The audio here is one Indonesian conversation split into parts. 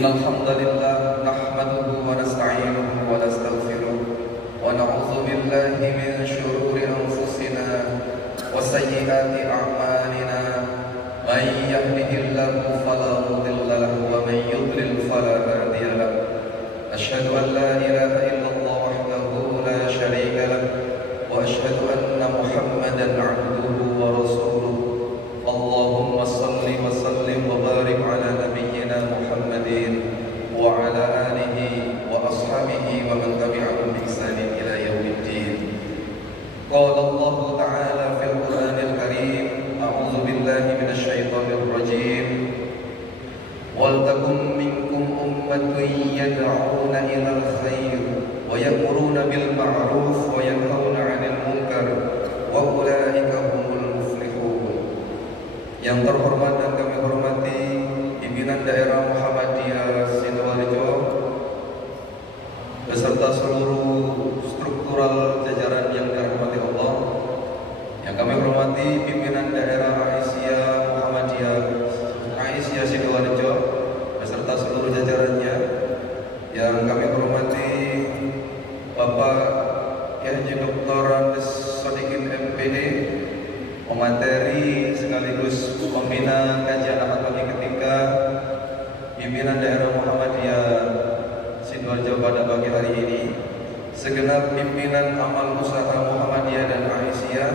إن الحمد لله نحمده ونستعينه ونستغفره ونعوذ بالله من شرور أنفسنا وسيئات أعمالنا من يهده الله فلا مضل له ومن يضلل فلا هادي له أشهد أن لا إله إلا الله وحده لا شريك له وأشهد أن محمدا عبده ورسوله اللهم صل وسلم وبارك على نبينا محمد وعلى آله وأصحابه ومن تبعهم بإحسان إلى يوم الدين. قال الله تعالى في القرآن الكريم: أعوذ بالله من الشيطان الرجيم. ولتكن منكم أمة يدعون إلى الخير ويأمرون بالمعروف وينهون عن المنكر وأولئك هم المفلحون. Yang terhormat dan kami hormati pimpinan daerah Muhammadiyah Sidoarjo beserta seluruh struktural jajaran yang dirahmati Allah. Yang kami hormati pimpinan daerah Aisyah Sidoarjo beserta seluruh jajarannya. Yang kami hormati Bapak Haji Dr. Andes Sodikin MPD, pemateri sekaligus pembina kajian ahad pagi ketika pimpinan daerah Muhammadiyah Sidoarjo pada pagi hari ini, segenap pimpinan amal usaha Muhammadiyah dan Aisyah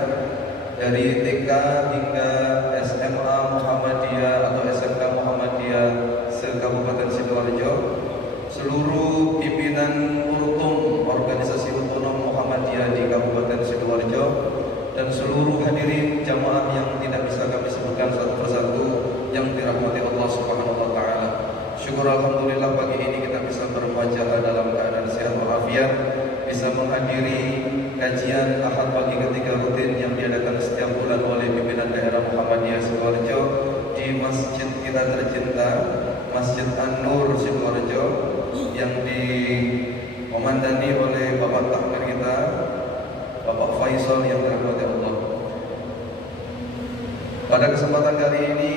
dari TK hingga SMA Muhammadiyah atau SMK Muhammadiyah se-Kabupaten Sidoarjo, seluruh pimpinan Urtum organisasi otonom Muhammadiyah di Kabupaten Sidoarjo, dan seluruh hadirin jamaah yang tidak bisa kami sebutkan satu persatu yang dirahmati Allah Subhanahu wa taala. Syukur alhamdulillah pagi ini kita bisa berwajah dalam keadaan sehat walafiat, bisa menghadiri kajian ahad pagi ketika rutin yang diadakan setiap bulan oleh pimpinan daerah Muhammadiyah Sidoarjo di masjid kita tercinta, Masjid An-Nur Sidoarjo, yang dikomandani oleh Bapak Takmir kita, Bapak Faisal yang dirahmati Allah. Pada kesempatan kali ini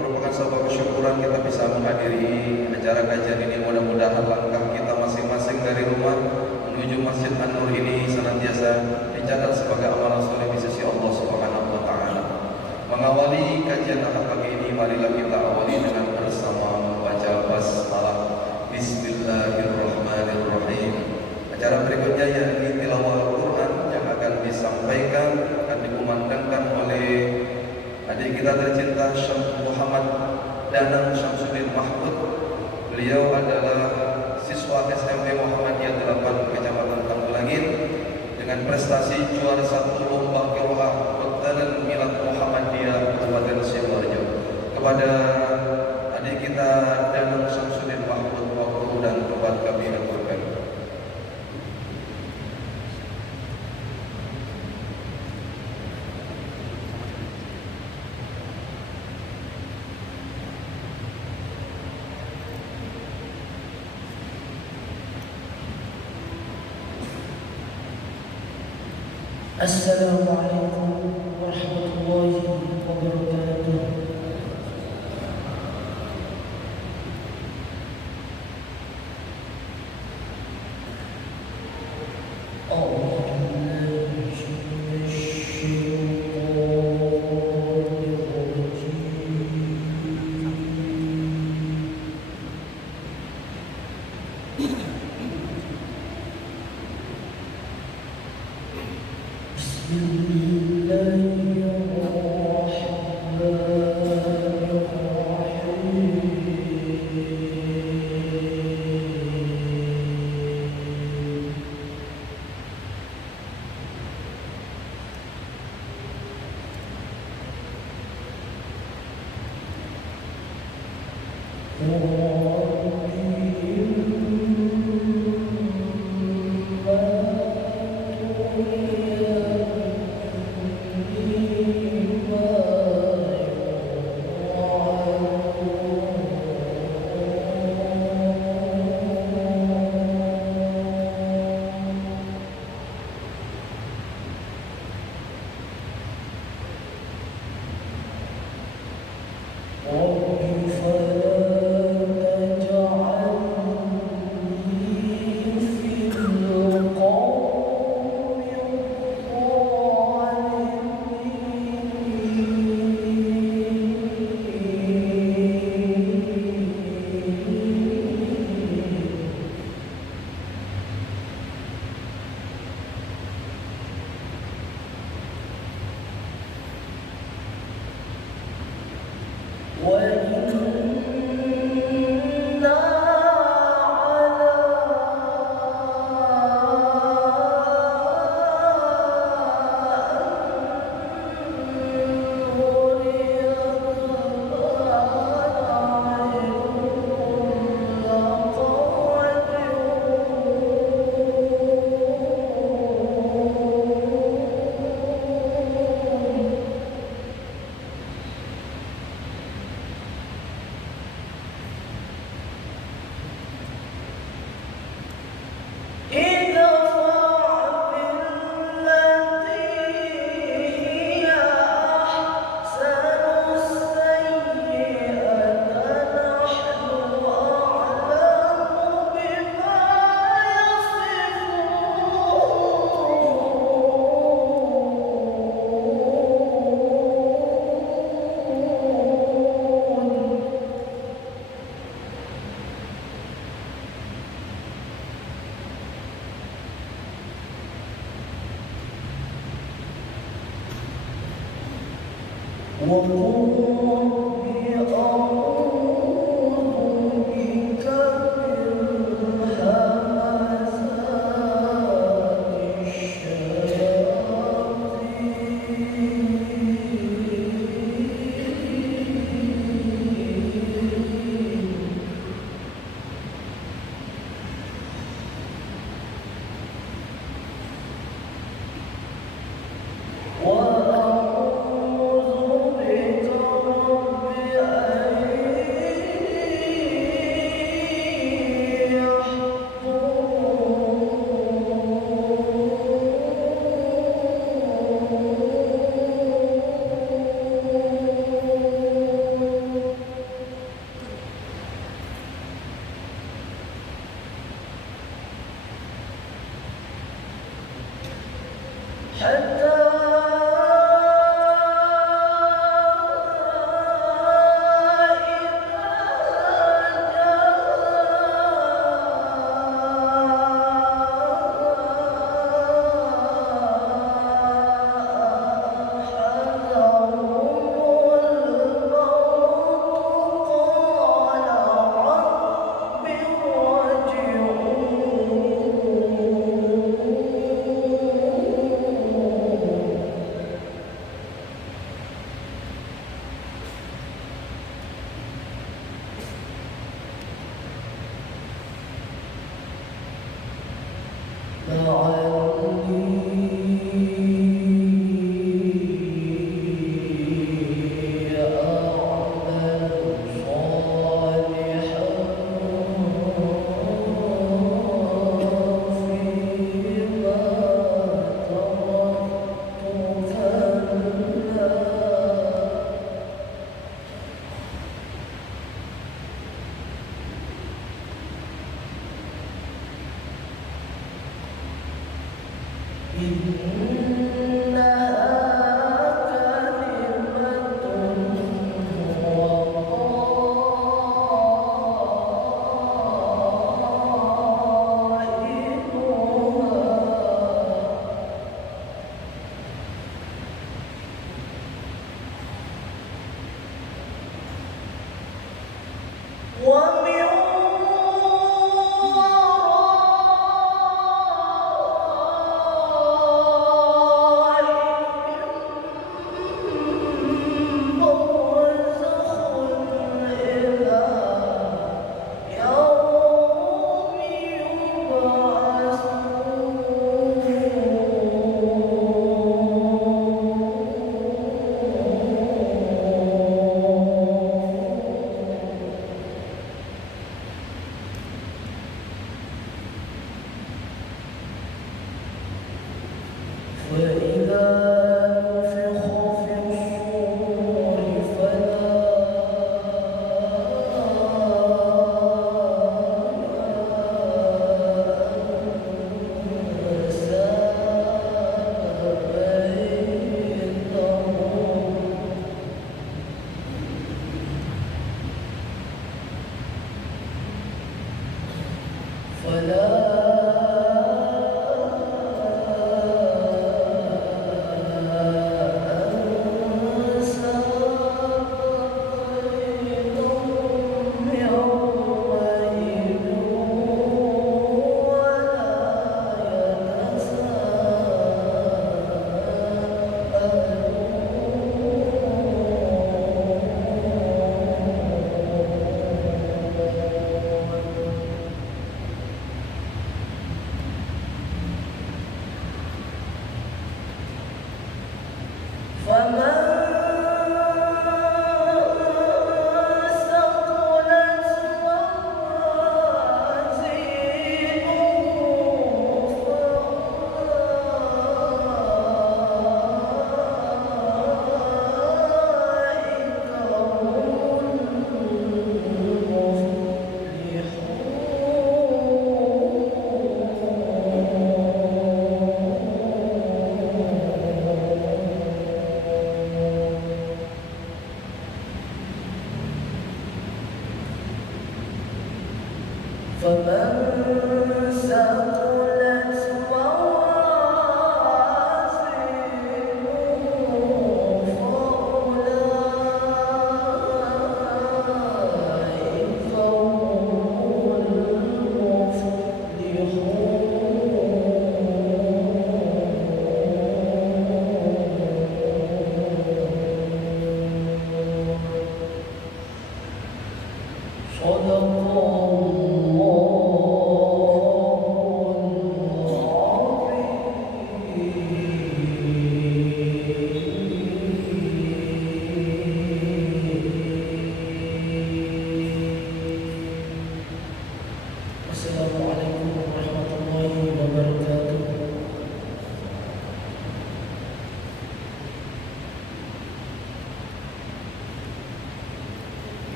merupakan sebuah kesyukuran kita bisa menghadiri acara kajian ini. Mudah-mudahan langkah kita masing-masing dari rumah menuju Masjid An-Nur ini senantiasa dicatat sebagai amalan soleh di sisi Allah Subhanahu wa taala. Mengawali kajian ahad pagi ini, marilah kita awali dengan bersama membaca basmalah. Bismillahirrahmanirrahim. Acara berikutnya yakni tilawah Al-Quran yang akan disampaikan dan dikumandangkan oleh adik kita tercinta Syekh Muhammad Danang Syamsuddin Mahmud. Beliau adalah siswa SMP Muhammadiyah 8 Kecamatan Tanggulangin dengan prestasi juara 1 lomba qiraah Qur'an Milad Muhammadiyah Kabupaten Sidoarjo. Kepada adik kita Danang Syamsuddin Mahmud, waktu dan tempat kami aturkan. Assalamualaikum warahmatullahi wabarakatuh. رب فلا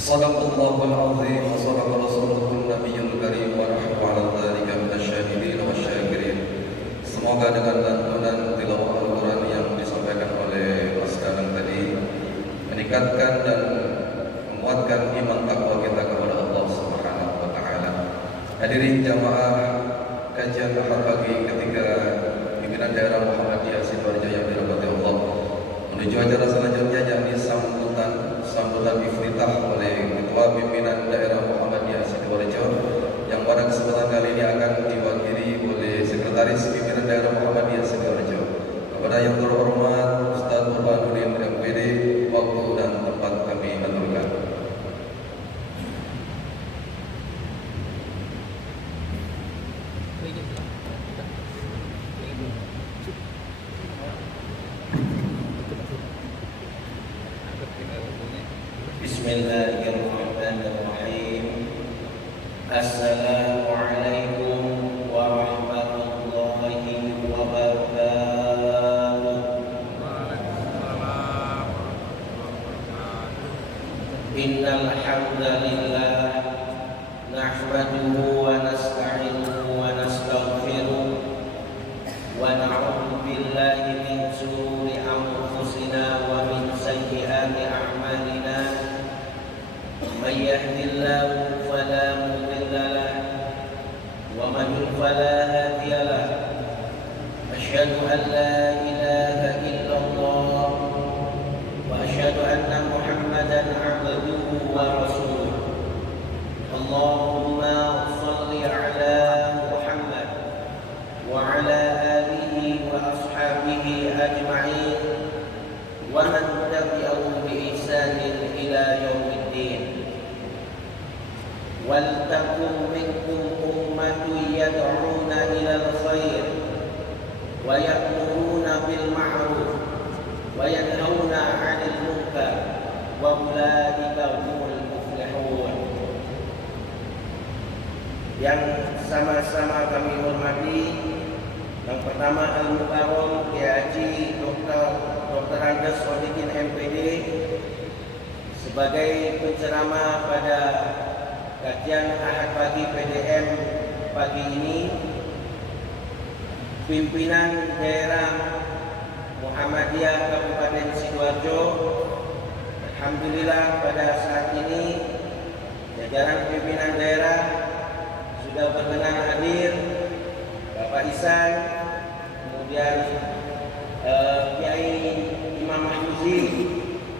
Sadaqallahul azim wa sadaqa rasuluhun nabiyyul karim wa nahnu ala dzalika minasyahidin wasyakirin. Semoga dengan lantunan tilawah Al-Quran yang disampaikan oleh Mas Danang tadi meningkatkan dan menguatkan iman takwa kita kepada Allah Subhanahu wa taala. Hadirin jamaah kajian Ahad pagi ketika pimpinan daerah Muhammadiyah Sidoarjo yang dirahmati Allah, menuju acara selanjutnya yakni sambutan iftitah oleh Ketua Pimpinan Daerah Muhammadiyah Sidoarjo yang pada kesempatan kali ini akan diwakili oleh Sekretaris Pimpinan Daerah Muhammadiyah Sidoarjo. Kepada yang terhormat Ustaz Burhanuddin MPD, waktu dan tempat kami aturkan. Bismillahirrahmanirrahim. Assalamualaikum warahmatullahi wabarakatuh. Innal hamdalillah nahmaduhu wa nasta'inuhu wa nastaghfiruh wa na'udzu billahi min shururi anfusina wa min sayyiati a'malina. من يهد الله فلا مضل له ومن يضلل فلا هادي له. أشهد أن لا إله إلا الله وأشهد أن محمدا عبده ورسوله. اللهم صل على محمد وعلى آله وأصحابه أجمعين ومن تبعهم بإحسان إلى يوم الدين. وَلْتَكُنْ مِنْكُمْ أُمَّةٌ يَدْعُونَ إِلَى الْخَيْرِ وَيَأْمُرُونَ بِالْمَعْرُوفِ وَيَنْهَوْنَ عَنِ الْمُنكَرِ وَأُولَئِكَ هُمُ الْمُفْلِحُونَ. Yang sama-sama kami hormati, yang pertama Al-Mukarram Kiai Haji Dr. Andes Sodikin MPD sebagai penceramah pada kajian Ahad pagi PDM pagi ini. Pimpinan daerah Muhammadiyah Kabupaten Sidoarjo, alhamdulillah pada saat ini jajaran pimpinan daerah sudah berkenan hadir. Bapak Ihsan, kemudian Kiai Imam Mahfuzi,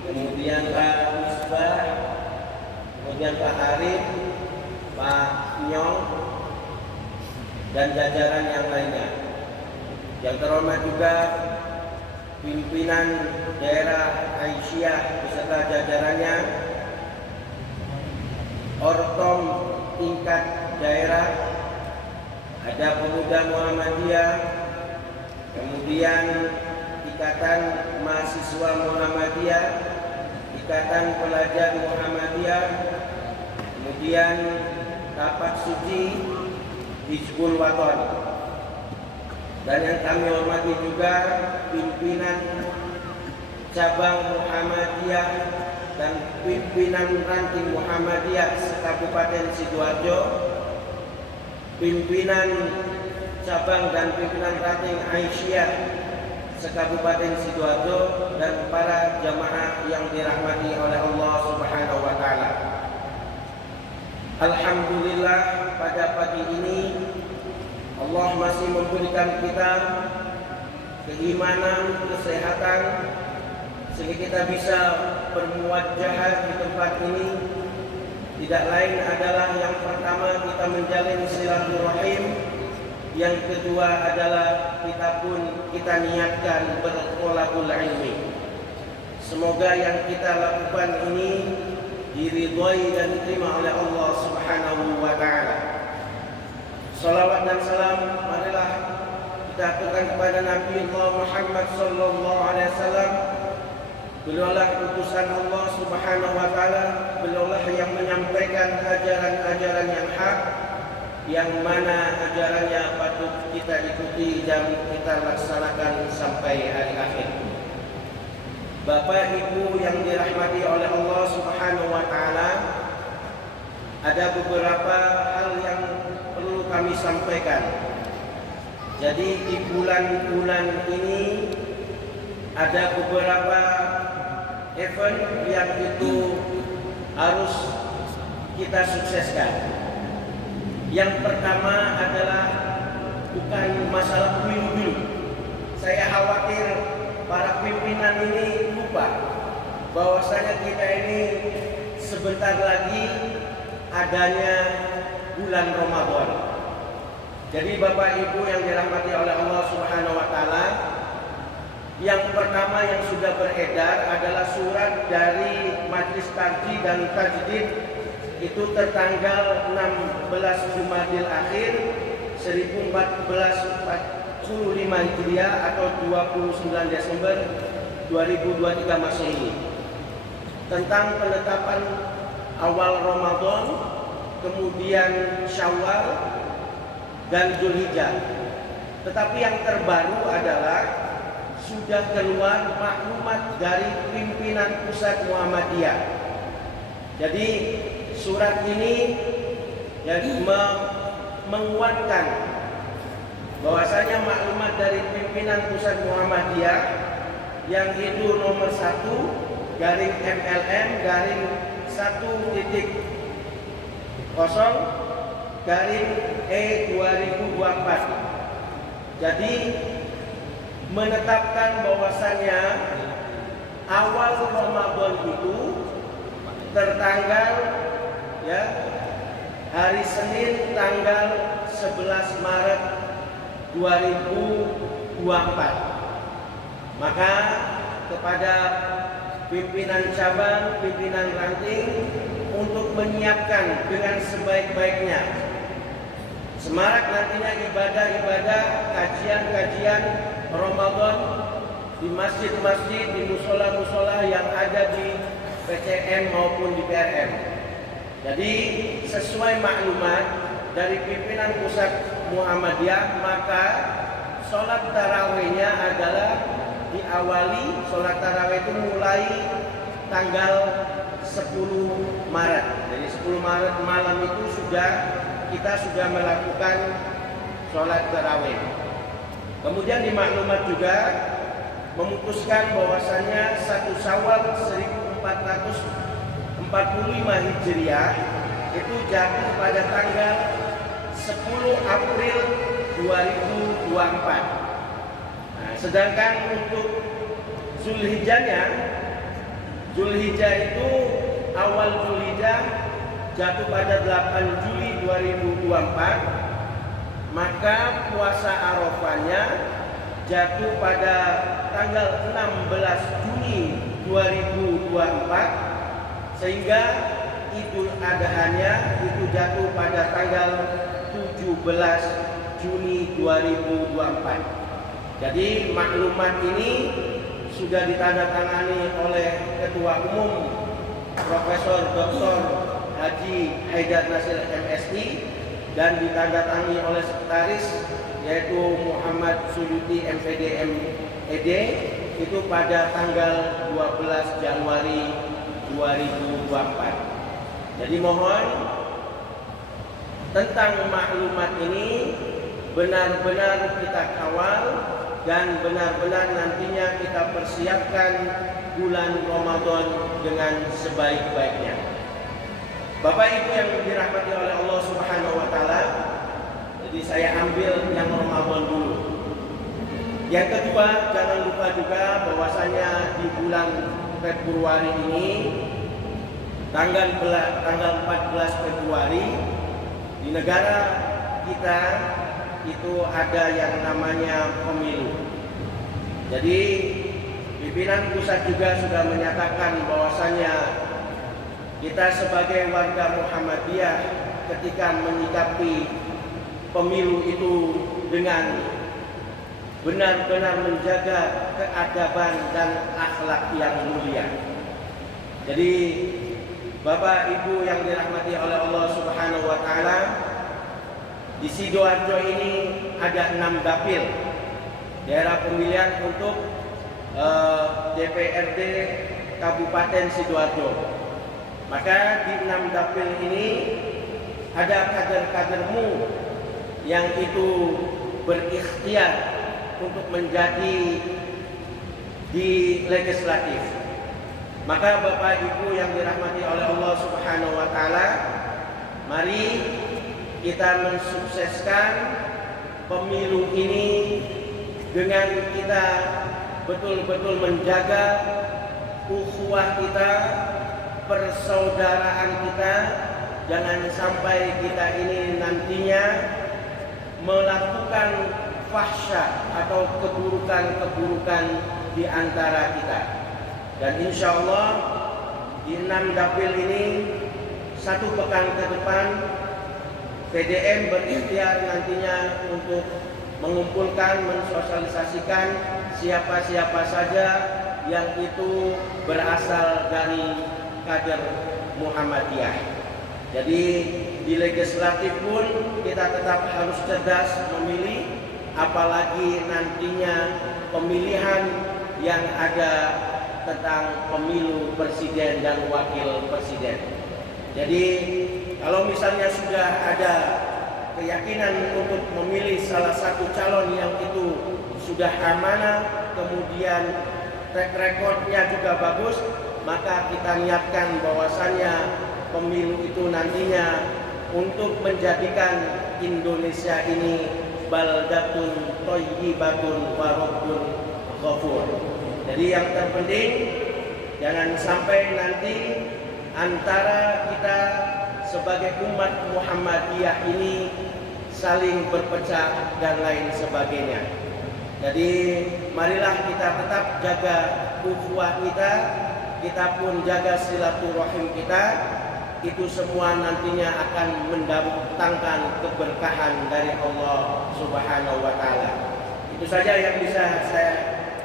kemudian Pak Misbah, kemudian Pak Arif, Pak Nyong, dan jajaran yang lainnya. Yang terhormat juga pimpinan daerah Aisyah beserta jajarannya, Ortom tingkat daerah, ada pemuda Muhammadiyah, kemudian Ikatan Mahasiswa Muhammadiyah, Ikatan Pelajar Muhammadiyah, kemudian Tapak Suci Hizbul Waton, dan yang kami hormati juga pimpinan cabang Muhammadiyah dan pimpinan ranting Muhammadiyah se-Kabupaten Sidoarjo, pimpinan cabang dan pimpinan ranting Aisyah se-Kabupaten Sidoarjo, dan para jamaah yang dirahmati oleh Allah Subhanahu wa taala. Alhamdulillah pada pagi ini Allah masih memberikan kita keimanan, kesehatan, sehingga kita bisa bermuwajjah di tempat ini. Tidak lain adalah yang pertama kita menjalin silaturahim, yang kedua adalah kita niatkan bertolakul ilmi. Semoga yang kita lakukan ini diridhai dan diterima oleh Allah Subhanahu wa taala. Salawat dan salam marilah kita aturkan kepada Nabi Muhammad sallallahu alaihi wasallam. Beliaulah utusan Allah Subhanahu wa taala, beliaulah yang menyampaikan ajaran-ajaran yang hak, yang mana ajarannya patut kita ikuti dan kita laksanakan sampai hari akhir. Bapak Ibu yang dirahmati oleh Allah Subhanahu wa taala, ada beberapa hal yang perlu kami sampaikan. Jadi di bulan-bulan ini ada beberapa event yang itu harus kita sukseskan. Yang pertama adalah bukan masalah pemilu dulu. Saya khawatir para pimpinan ini lupa bahwasanya kita ini sebentar lagi adanya bulan Ramadan. Jadi Bapak Ibu yang dirahmati oleh Allah Subhanahu wa taala, yang pertama yang sudah beredar adalah surat dari Majelis Tarjih dan Tajdid, itu tertanggal 16 Jumadil Akhir 1445 Hijriah atau 29 Desember 2023 Masehi, tentang penetapan awal Ramadan, kemudian Syawal dan Dzulhijjah. Tetapi yang terbaru adalah sudah keluar maklumat dari pimpinan pusat Muhammadiyah. Jadi surat ini jadi menguatkan bahwasanya maklumat dari pimpinan pusat Muhammadiyah yang itu nomor 1 garing MLM garing 1.0 garing E 2024. Jadi menetapkan bahwasanya awal Ramadan itu tertanggal ya hari Senin tanggal 11 Maret 2024. Maka kepada pimpinan cabang, pimpinan ranting untuk menyiapkan dengan sebaik-baiknya semarak nantinya ibadah-ibadah, kajian-kajian Ramadan di masjid-masjid, di musola-musola yang ada di PCM maupun di PRM. Jadi sesuai maklumat dari pimpinan pusat Muhammadiyah, maka sholat tarawihnya adalah diawali, sholat tarawih itu mulai tanggal 10 Maret. Jadi 10 Maret malam itu kita sudah melakukan sholat tarawih. Kemudian di maklumat juga memutuskan bahwasannya 1 Syawal 1445 Hijriah itu jatuh pada tanggal 10 April 2024. Nah, sedangkan untuk Dzulhijjah itu awal Dzulhijjah jatuh pada 8 Juli 2024, maka puasa Arafahnya jatuh pada tanggal 16 Juni 2024, sehingga Idul Adha-nya itu jatuh pada tanggal 17 Juni 2024. Jadi maklumat ini sudah ditandatangani oleh Ketua Umum Profesor Dr. Haji Haidar Nasir MSI dan ditandatangani oleh Sekretaris yaitu Muhammad Suyuti MPD MED itu pada tanggal 12 Januari 2024. Jadi mohon tentang maklumat ini benar-benar kita kawal dan benar-benar nantinya kita persiapkan bulan Ramadan dengan sebaik-baiknya. Bapak Ibu yang dirahmati oleh Allah Subhanahu wa taala, jadi saya ambil yang Ramadan dulu. Yang kedua, jangan lupa juga bahwasanya di bulan Februari ini tanggal 14 Februari di negara kita itu ada yang namanya pemilu. Jadi pimpinan pusat juga sudah menyatakan bahwasanya kita sebagai warga Muhammadiyah ketika menyikapi pemilu itu dengan benar-benar menjaga keadaban dan akhlak yang mulia. Jadi Bapak Ibu yang dirahmati oleh Allah Subhanahu wa taala, di Sidoarjo ini ada 6 dapil daerah pemilihan untuk DPRD Kabupaten Sidoarjo. Maka di 6 dapil ini ada kader-kadermu yang itu berikhtiar untuk menjadi di legislatif. Maka Bapak Ibu yang dirahmati oleh Allah Subhanahu wa taala, mari kita mensukseskan pemilu ini dengan kita betul-betul menjaga ukhuwah kita, persaudaraan kita. Jangan sampai kita ini nantinya melakukan fahsya atau keburukan-keburukan di antara kita. Dan insya Allah di 6 dapil ini 1 pekan ke depan PDM berikhtiar nantinya untuk mengumpulkan, mensosialisasikan siapa-siapa saja yang itu berasal dari kader Muhammadiyah. Jadi di legislatif pun kita tetap harus cerdas memilih, apalagi nantinya pemilihan yang ada tentang pemilu presiden dan wakil presiden. Jadi kalau misalnya sudah ada keyakinan untuk memilih salah satu calon yang itu sudah amanah, kemudian track recordnya juga bagus, maka kita niatkan bahwasannya pemilu itu nantinya untuk menjadikan Indonesia ini baldatun thayyibatun wa rabbun ghafur. Jadi yang terpenting jangan sampai nanti antara kita sebagai umat Muhammadiyah ini saling berpecah dan lain sebagainya. Jadi marilah kita tetap jaga ukhuwah kita pun jaga silaturahim kita. Itu semua nantinya akan mendatangkan keberkahan dari Allah Subhanahu wa taala. Itu saja yang bisa saya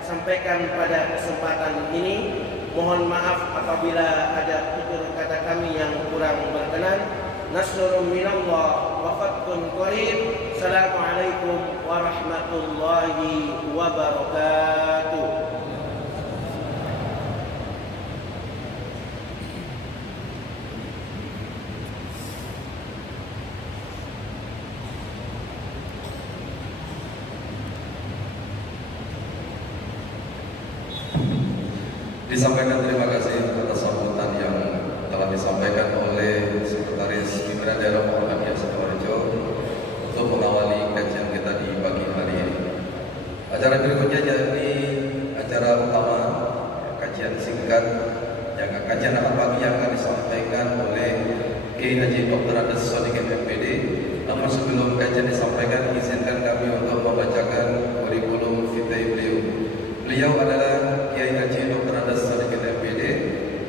sampaikan pada kesempatan ini. Mohon maaf apabila ada tutur kata kami yang kurang berkenan. Nasrun minallah wa fathun qarib. Assalamualaikum warahmatullahi wabarakatuh. Disampaikan terima kasih atas sambutan yang telah disampaikan oleh Sekretaris Pimpinan Daerah Muhammadiyah Sidoarjo untuk mengawali kajian kita di pagi hari ini. Acara berikutnya yakni acara utama, kajian singkat yang kajian pagi yang akan disampaikan oleh Kiai Haji Dr. Andes Sodikin MPD. Namun sebelum kajian disampaikan, izinkan kami untuk membacakan kurikulum vitae beliau. Beliau adalah Kiai Haji Dr. Andes Sodikin MPD,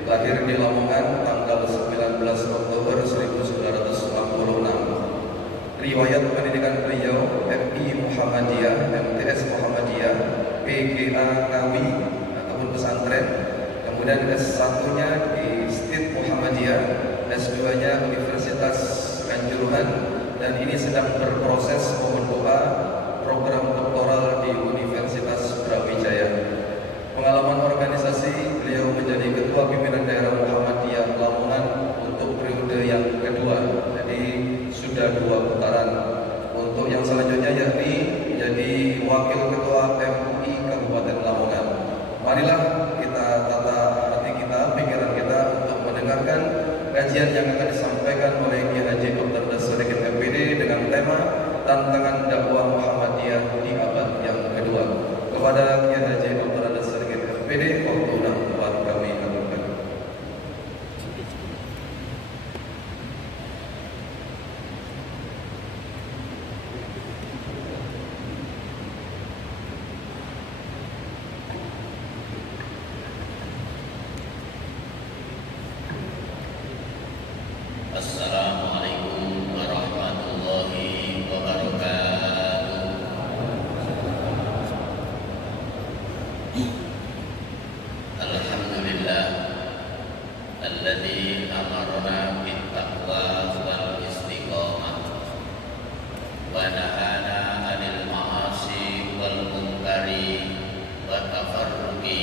lahir di Lamongan tanggal 19 Oktober 1966. Riwayat pendidikan beliau MI Muhammadiyah, MTS Muhammadiyah, PGA Ngawi ataupun pesantren. Kemudian S1-nya di STIT Muhammadiyah, S2-nya Universitas Kanjuruhan, dan ini sedang berproses mohon doa program doktoral di Universitas Brawijaya. Pengalaman organisasi, beliau menjadi Ketua Pimpinan Daerah Muhammadiyah Lamongan untuk periode yang kedua. Jadi sudah 2 putaran. Untuk yang selanjutnya yakni menjadi Wakil Ketua MUI Kabupaten Lamongan. Marilah kita tata hati kita, pikiran kita untuk mendengarkan kajian yang akan disampaikan oleh Kiai Haji Dr. Andes Sodikin MPD dengan tema Tantangan Dakwah Muhammadiyah di Abad yang Kedua. Kepada Kiai Haji Dr. Andes Sodikin MPD, waktu dan tempat kami aturkan. Assalamualaikum warahmatullahi wabarakatuh. Alhamdulillah alladzi amarna bit taqwa wal istiqamah wa nahana 'anil ma'asi wal munkari wa tafarruqi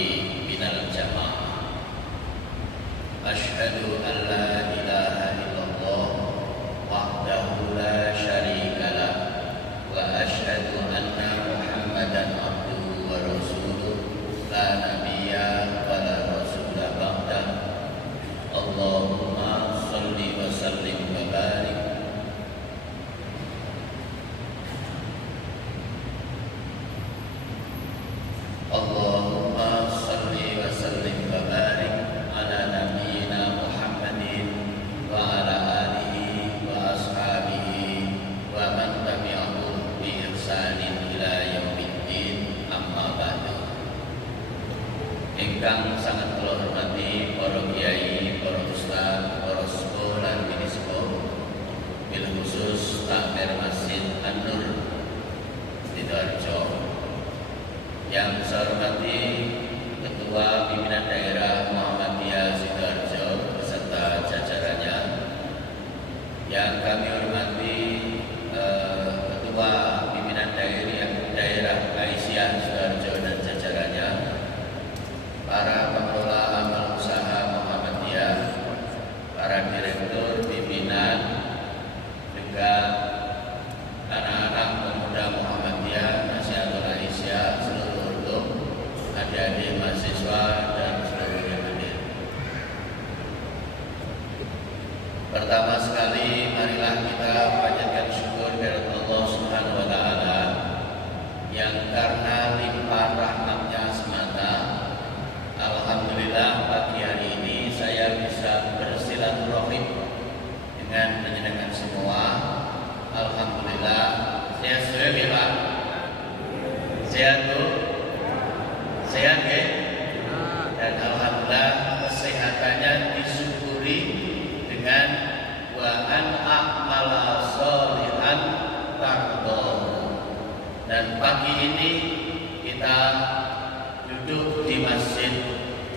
Yang saya hormati Ketua Pimpinan Daerah Muhammadiyah Sidoarjo beserta jajarannya. Yang kami hormati Ketua Pimpinan Daerah Aisyah Sidoarjo dan jajarannya, para pengelola amal usaha Muhammadiyah, para direktur, pimpinan, juga anak-anak pemuda Muhammadiyah, Nasihatul Aisyah, seluruh ulum, adik-adik mahasiswa dan seluruh yang hadir. Pertama sekali, marilah kita panjatkan syukur kepada Allah Subhanahu wa Ta'ala yang karena limpahan rahmatnya semata, alhamdulillah pagi hari ini saya bisa bersilaturahim dengan menyenangkan semua. Alhamdulillah, sehat semua ya Pak? Sehat Bu? Sehat ya? Dan alhamdulillah kesehatannya disyukuri dengan wa an a'mala sholihan tardahu. Dan pagi ini kita duduk di masjid,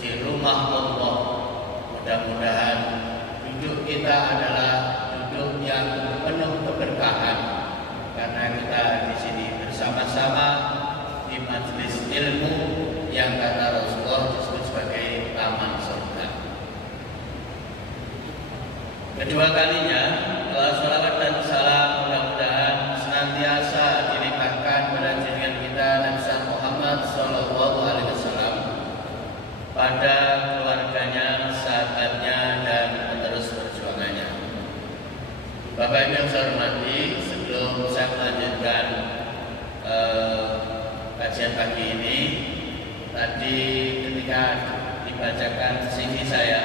di rumah Allah. Mudah-mudahan duduk kita adalah duduk yang penuh keberkahan, karena kita di sini bersama-sama di majelis ilmu yang kata Rasulullah disebut sebagai taman surga. Kedua kalinya, salawat dan salam mudah-mudahan senantiasa dilimpahkan pada junjungan kita Nabi Muhammad Sallallahu Alaihi Wasallam, pada keluarganya, sahabatnya, dan penerus perjuangannya. Bapak Ibu yang saya hormati, sebelum saya melanjutkan kajian pagi ini, tadi ketika dibacakan CV saya,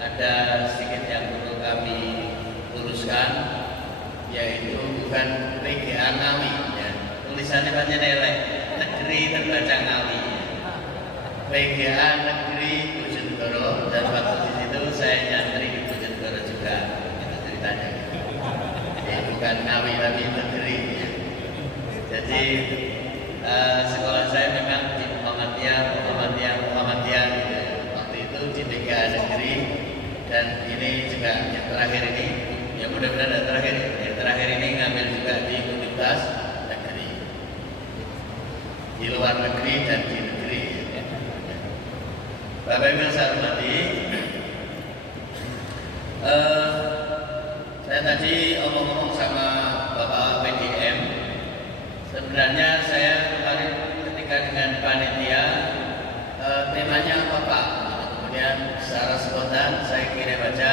ada sedikit yang perlu kami luruskan, yaitu bukan PGA Ngawi, ya. Tulisannya banyak elek, Negeri Terbaca Ngawi, PGA Negeri Bojonegoro, dan waktu di situ saya nyantri di Bojonegoro juga, itu ceritanya. Jadi bukan Ngawi tapi negeri. Jadi sekolah saya memang di Muhammadiyah gitu. Waktu itu di PGA Negeri, dan ini juga yang terakhir ini, ya mudah-mudahan yang terakhir ini ngambil juga di Universitas Negeri, di luar negeri dan di negeri. Bapak Ibu yang saya hormati, saya tadi omong-omong sama Bapak PDM. Sebenarnya saya kemarin ketika dengan panitia, temanya apa Pak? Kemudian secara spontan saya kirim baca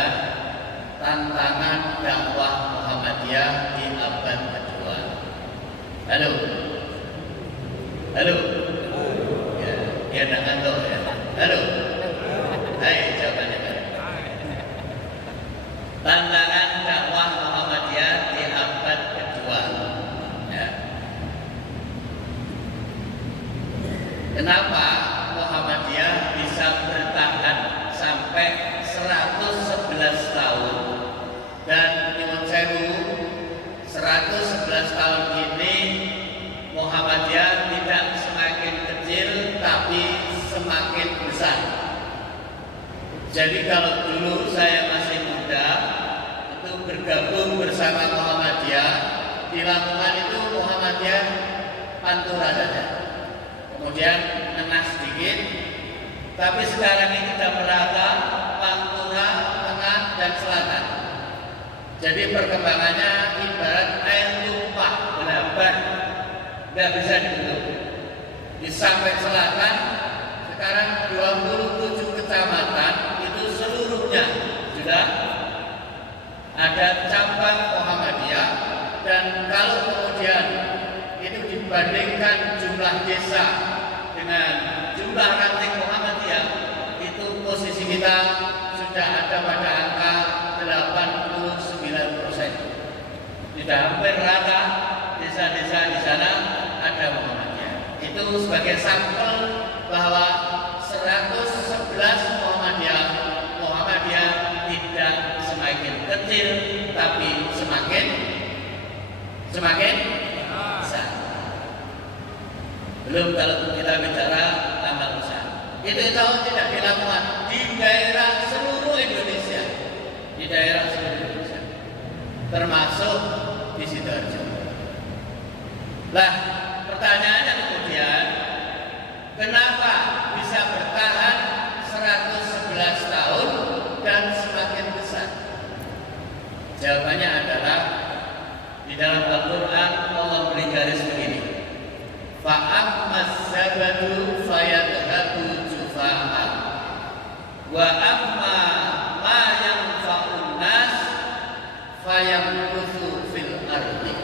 tantangan dakwah Muhammadiyah di abad kedua. Halo, ya dengan tuh ya. Halo, hai jawabannya Pak. Tantangan dakwah Muhammadiyah di abad kedua. Ya. Kenapa Muhammadiyah bisa bertahan sampai 111 tahun? Dan nyuwun sewu, 111 tahun ini Muhammadiyah tidak semakin kecil tapi semakin besar. Jadi kalau dulu saya masih muda, itu bergabung bersama Muhammadiyah, di Lamongan itu Muhammadiyah Pantura saja. Kemudian tengah sedikit, tapi sekarang ini kita merata Pantura, tengah dan selatan. Jadi perkembangannya ibarat air tumpah benar-benar nggak bisa ditutup. Di sampai selatan sekarang 27 kecamatan itu seluruhnya sudah ada cabang Muhammadiyah, dan kalau kemudian itu dibandingkan jumlah desa dengan jumlah ranting Muhammadiyah, itu posisi kita sudah ada pada angka 89%. Sudah hampir rata desa-desa di sana ada Muhammadiyah. Itu sebagai sampel bahwa 111 Muhammadiyah tidak semakin kecil tapi semakin besar. Belum kalau kita bicara amal usaha. Itu insya tidak dilakukan di daerah seluruh Indonesia. Di daerah seluruh Indonesia. Termasuk di Sidoarjo. Lah, pertanyaannya kemudian, kenapa bisa bertahan 111 tahun dan semakin besar? Jawabannya adalah di dalam Al-Quran Allah beri garis begini. Fa'ammas zabadu fayadhabu jufa'a wa amma ma yanfa'un nas fayamkuthu fil ardi.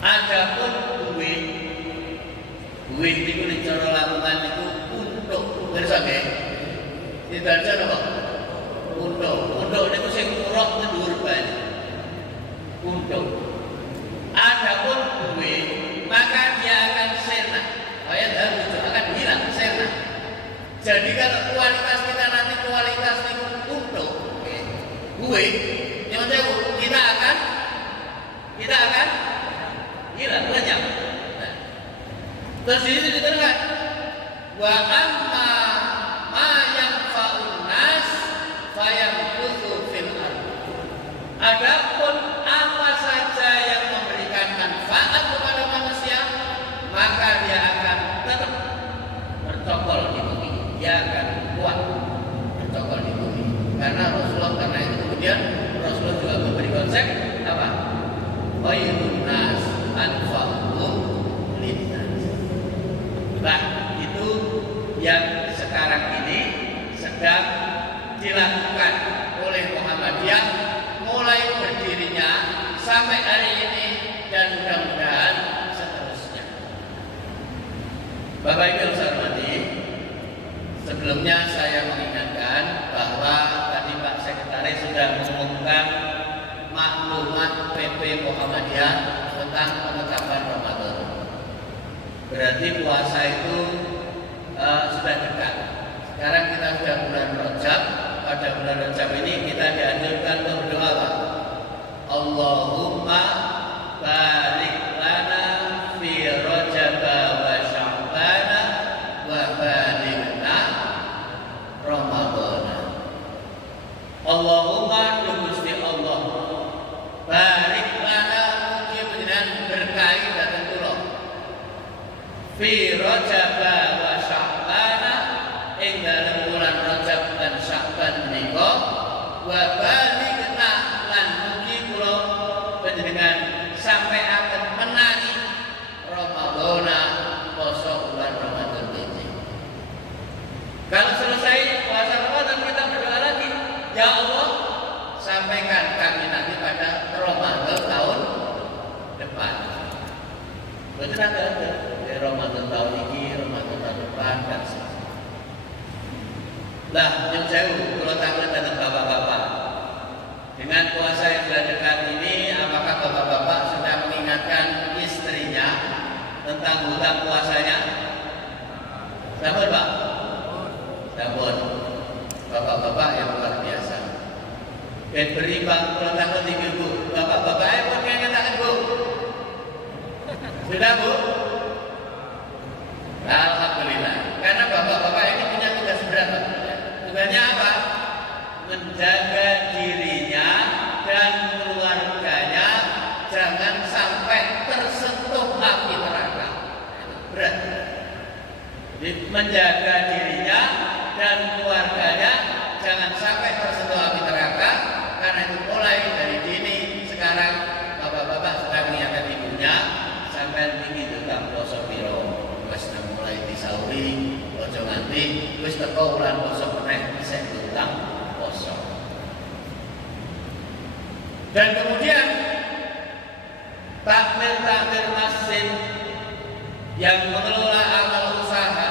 Adapun duit itu dicara lakukan itu untuk bersama tidak ada apa? Untuk itu sing murah ndur banyak. Untuk adapun duit maka dia akan sirna. Itu akan hilang sirna. Jadi kalau kualitas kita nanti kualitas itu untuk duit, yang kita akan hilang lenyap. Terus di situ diterangkan wa amma ma yanfa'un nas fayamkuthu fil ardh. Adapun apa saja yang memberikan manfaat kepada manusia, maka dia akan tetap bercokol di bumi. Dia akan kuat bercokol di bumi. Karena karena itu kemudian Rasulullah juga memberi konsep apa? Khairun nas anfa'uhum linnas. Nah, itu yang sekarang ini sedang dilakukan oleh Muhammadiyah mulai berdirinya sampai hari ini dan mudah-mudahan seterusnya. Bapak Ibu yang saya hormati, sebelumnya saya mengingatkan bahwa tadi Pak Sekretaris sudah mengumumkan maklumat PP Muhammadiyah tentang penetapan Ramadan. Berarti puasa itu sudah dekat. Sekarang kita sudah bulan Rajab. Pada bulan Rajab ini kita dianjurkan untuk berdoa apa? Allahumma barik lana fi Rajab wa Sya'ban wa balighna Ramadan. Allahumma Gusti Allah barik lana mugi panjenengan berkahi dhateng kula fi Rajab wa Sya'ban ing dalem bulan Rajab dan Sya'ban menika wa balighna lan mugi kula panjenengan sampai akan menangi Ramadan poso bulan Ramadan ini. Kalau selesai puasa Ramadan kita berdoa lagi, ya Allah sampaikan kami nanti pada Ramadan tahun depan. Betul ada di Ramadan tahun ini, Ramadan tahun depan dan seterusnya. Nah, yang jauh kalau tangan dan bapak-bapak dengan puasa yang sudah dekat ini, apakah bapak-bapak sudah mengingatkan istrinya tentang hutang puasanya? Sabar Pak? Sabar. Bapak-bapak yang luar biasa. Dan berimbang kalau tangan tinggi Bu. Bapak-bapak ayo pakai tangan Bu. Sudah Bu? Alhamdulillah. Karena bapak-bapak ini punya tugas berat. Tugasnya apa? Menjaga dirinya dan keluarganya jangan sampai tersentuh api neraka. Berat. Jadi menjaga dirinya dan keluarganya jangan sampai tersentuh api neraka. Karena itu mulai dari dini sekarang bapak-bapak sudah mengingatkan ibunya sampai tinggi tukang poso piro. Wis mulai disauri, ojo nganti wis teko wulan poso meneh isih utang poso. Dan kemudian takmir-takmir masjid yang mengelola amal usaha,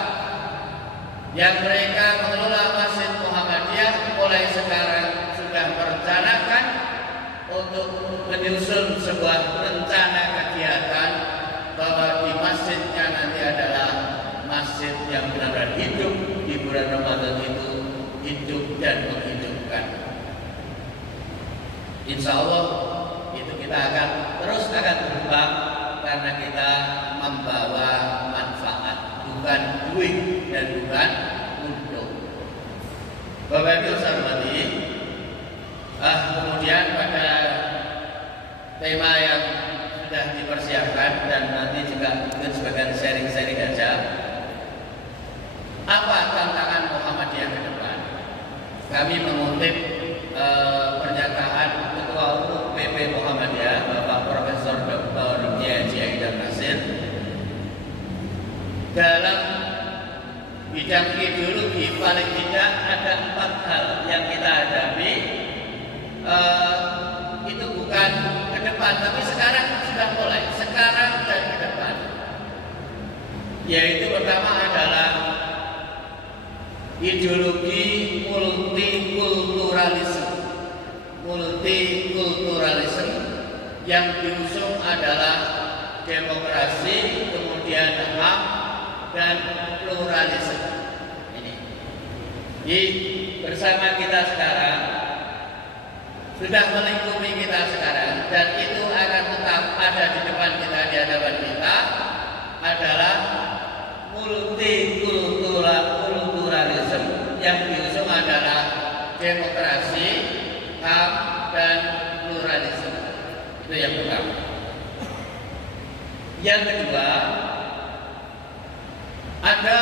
yang mereka mengelola Masjid Muhammadiyah mulai sekarang sudah merencanakan untuk menyusun sebuah rencana kegiatan bahwa di masjidnya nanti adalah masjid yang benar-benar hidup di bulan Ramadan itu, hidup dan menghidupkan. Insya Allah itu kita akan terus berkembang karena kita membawa buih dan bukan untuk. Bapak Ibu saya hormati, kemudian pada tema yang sudah dipersiapkan dan nanti juga mungkin sebagian sharing-sharing aja. Apa tantangan Muhammadiyah ke depan? Kami mengutip pernyataan Ketua Umum PP Muhammadiyah Bapak Profesor Dr. Kiai Haji Haidar Nasir dalam bidang ideologi. Paling tidak ada 4 hal yang kita hadapi, itu bukan ke depan tapi sekarang sudah mulai, sekarang dan ke depan. Yaitu pertama adalah ideologi multikulturalisme yang diusung adalah demokrasi, kemudian HAM dan pluralisme. Jadi bersama kita sekarang sudah melingkupi kita sekarang, dan itu akan tetap ada di depan kita, di hadapan kita adalah multikulturalisme yang diusung adalah demokrasi, HAM dan pluralisme. Itu yang pertama. Yang kedua, ada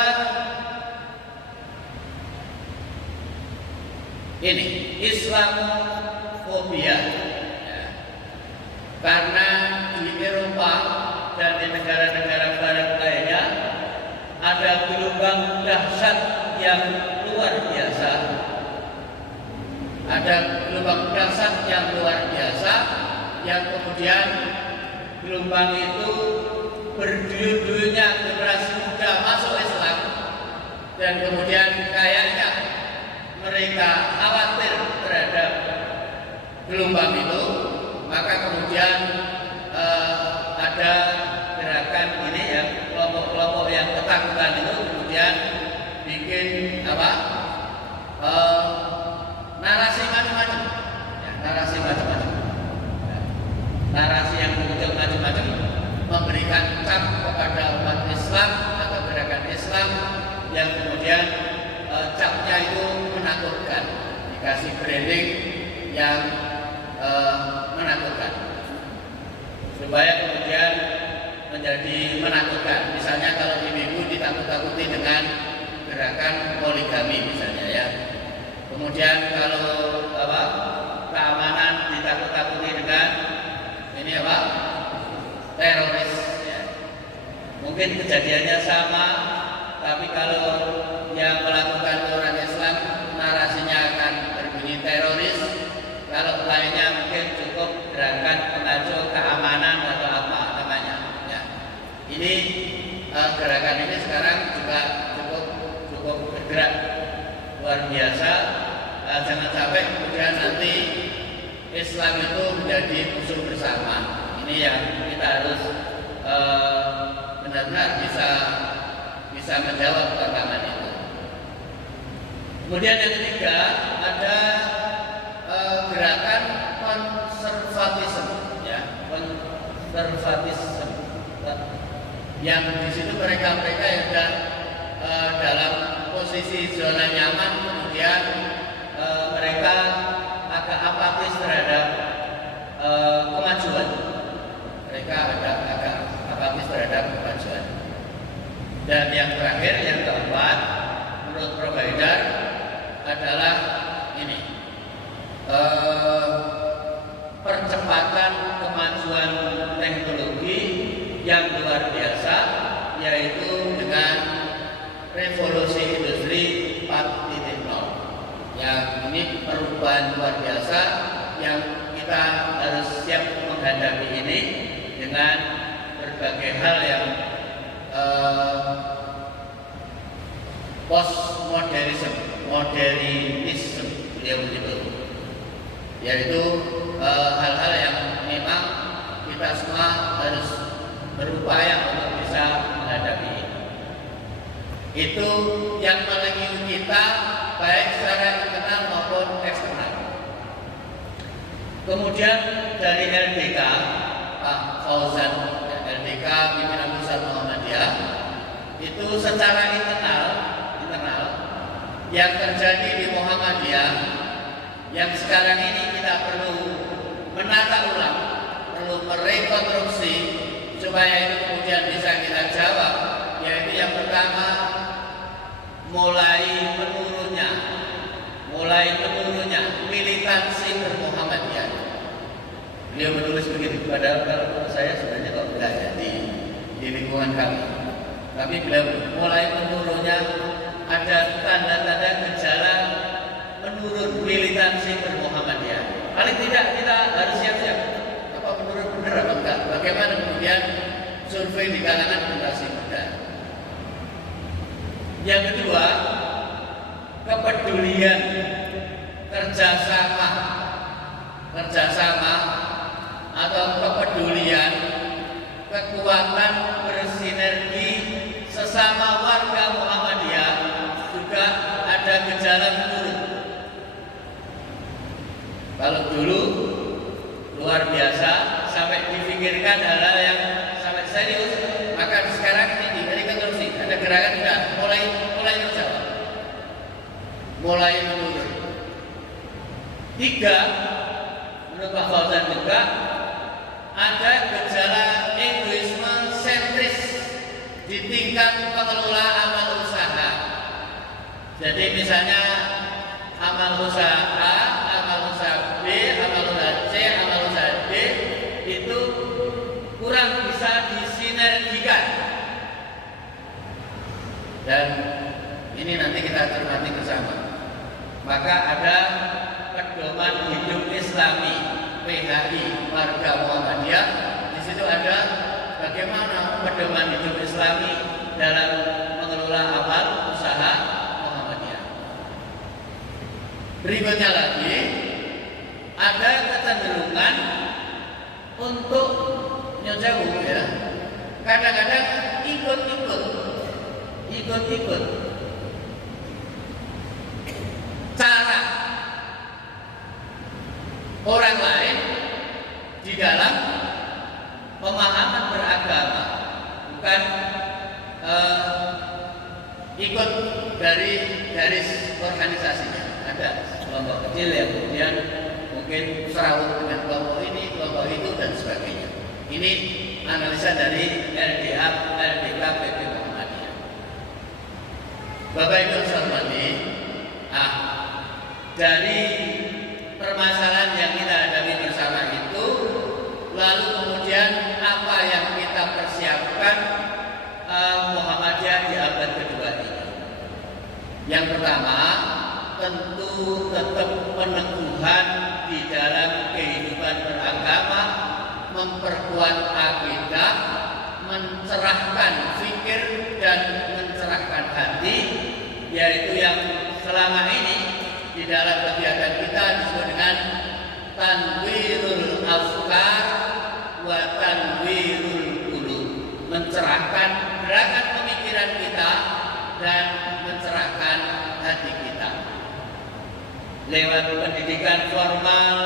ini Islamofobia, ya. Karena di Eropa dan di negara-negara barat lainnya ada gelombang dahsyat yang luar biasa, yang kemudian gelombang itu berduyun-duyunnya generasi muda masuk Islam, dan kemudian kayaknya mereka khawatir terhadap gelombang itu, maka kemudian ada gerakan ini ya, kelompok-kelompok yang ketakutan itu kemudian bikin narasi macam-macam, ya, narasi yang muncul macam-macam, memberikan cap kepada umat Islam atau gerakan Islam yang kemudian capnya itu menakutkan, dikasih branding yang menakutkan, supaya kemudian menjadi menakutkan. Misalnya kalau ibu-ibu ditakut-takuti dengan gerakan poligami misalnya ya, kemudian kalau keamanan ditakut-takuti dengan ini teroris ya. Mungkin kejadiannya sama, tapi kalau yang melakukan orang Islam narasinya akan berbunyi teroris, kalau lainnya mungkin cukup gerakan pengacau keamanan atau apa namanya ya. Ini gerakan ini sekarang juga cukup bergerak luar biasa. Jangan sampai kemudian nanti Islam itu menjadi musuh bersama. Ini yang kita harus benar-benar bisa menjawab tantangan itu. Kemudian yang ketiga ada gerakan konservatisme, ya, konservatisme, yang di situ mereka yang dalam posisi zona nyaman, kemudian mereka agak apatis terhadap kemajuan. Mereka agak apatis terhadap kemajuan. Dan yang terakhir, yang keempat, menurut Prof. Haidar adalah ini percepatan kemajuan teknologi yang luar biasa, yaitu dengan revolusi industri 4.0. Yang ini perubahan luar biasa yang kita harus siap menghadapi ini dengan berbagai hal yang modernisme beliau menyebut, yaitu hal-hal yang memang kita semua harus berupaya untuk bisa menghadapi ini. Itu yang melingkupi kita baik secara internal maupun eksternal. Kemudian dari LDK Pak Fauzan, LDK Pimpinan Pusat Muhammadiyah, itu secara internal yang terjadi di Muhammadiyah yang sekarang ini kita perlu menata ulang, perlu merekonstruksi supaya itu kemudian bisa kita jawab, yaitu yang pertama mulai menurunnya militansi bermuhammadiyah. Beliau menulis begitu, padahal kalau saya sebenarnya kok tidak ada di lingkungan kami, tapi beliau mulai menurunnya, ada tanda-tanda gejala menurun militansi bermuhammadiyah. Paling tidak kita harus siap-siap, apa menurun benar apa enggak, bagaimana kemudian survei di kalangan generasi muda. Yang kedua, kepedulian kerjasama atau kepedulian, kekuatan bersinergi sesama warga Muhammadiyah juga ada gejala menurun. Kalau dulu luar biasa sampai dipikirkan hal-hal yang sangat serius, maka sekarang ini dari konstruksi ada gerakan sudah mulai menjawab, mulai menurun. Tiga, menurut Pak Fauzan juga ada gejala egoisme sentris di tingkat pengelola amal usaha. Jadi misalnya amal usaha A, amal usaha B, amal usaha C, amal usaha D itu kurang bisa disinergikan. Dan ini nanti kita cermati bersama. Maka ada pedoman hidup Islami PHI warga Muhammadiyah. Di situ ada bagaimana pedoman hidup Islami dalam mengelola amal usaha Muhammadiyah. Berikutnya lagi ada kecenderungan untuk nyojau ya. Kadang-kadang ikut-ikut cara orang lain di dalam pemahaman beragama, bukan ikut dari garis organisasinya. Ada kelompok kecil yang kemudian mungkin serawut dengan kelompok ini, kelompok itu dan sebagainya. Ini analisa dari LDA, LDK PP Muhammadiyah. Bapak Ibu hormati, dari permasalahan yang kita hadapi bersama itu, lalu kemudian apa yang kita persiapkan Muhammadiyah di abad kedua ini? Yang pertama, tentu tetap peneguhan di dalam kehidupan beragama, memperkuat akidah, mencerahkan fikir dan mencerahkan hati, yaitu yang selama ini di dalam kegiatan kita disebut dengan tanwirul afkar wa tanwirul qulub, mencerahkan gerakan pemikiran kita dan mencerahkan hati kita lewat pendidikan formal,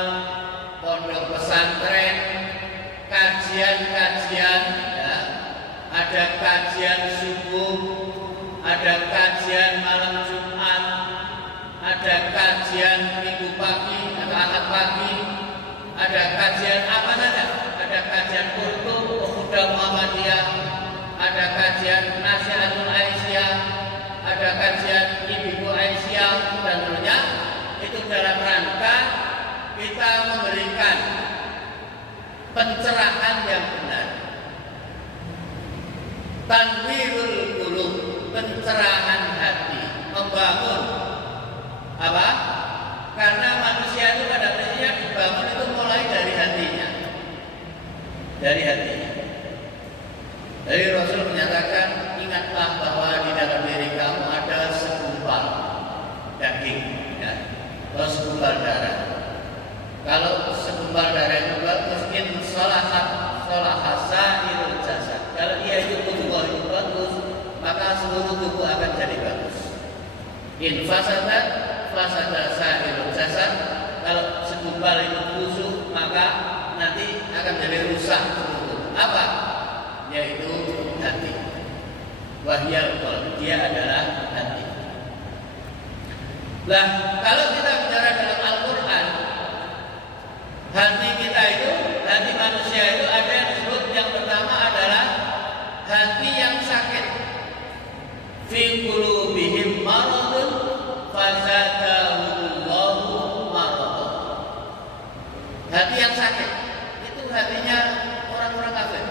pondok pesantren, kajian-kajian ya. Ada kajian subuh, ada kajian malam Jumat, ada kajian minggu pagi atau ahad pagi, ada kajian apa saja, ada kajian untuk pemuda Muhammadiyah, ada kajian nasihatul Aisyah, ada kajian ibu Aisyah dan seterusnya. Itu dalam rangka kita memberikan pencerahan yang benar, tanwirul qulub, pencerahan hati, membangun apa? Karena manusia itu pada prinsipnya dibangun itu mulai dari hatinya, dari hatinya. Jadi Rasul menyatakan, ingatlah bahwa di dalam diri kamu ada segumpal daging, ya, atau segumpal darah. Kalau segumpal darah itu mungkin solahasairul jasad. Kalau ia itu tubuh itu bagus, maka seluruh tubuh akan jadi bagus. In fasada sairul jasad. Kalau segumpal itu busuk, maka nanti akan jadi rusak seluruh tubuh. Apa? Yaitu hati. Wahyal qalb, dia adalah hati. Lah, kalau kita bicara dalam Al-Quran, hati kita itu, hati manusia itu ada yang disebut, yang pertama adalah hati yang sakit. Fi qulubihim maradun fazadahumullahu maradun. Hati yang sakit itu hatinya orang-orang kafir.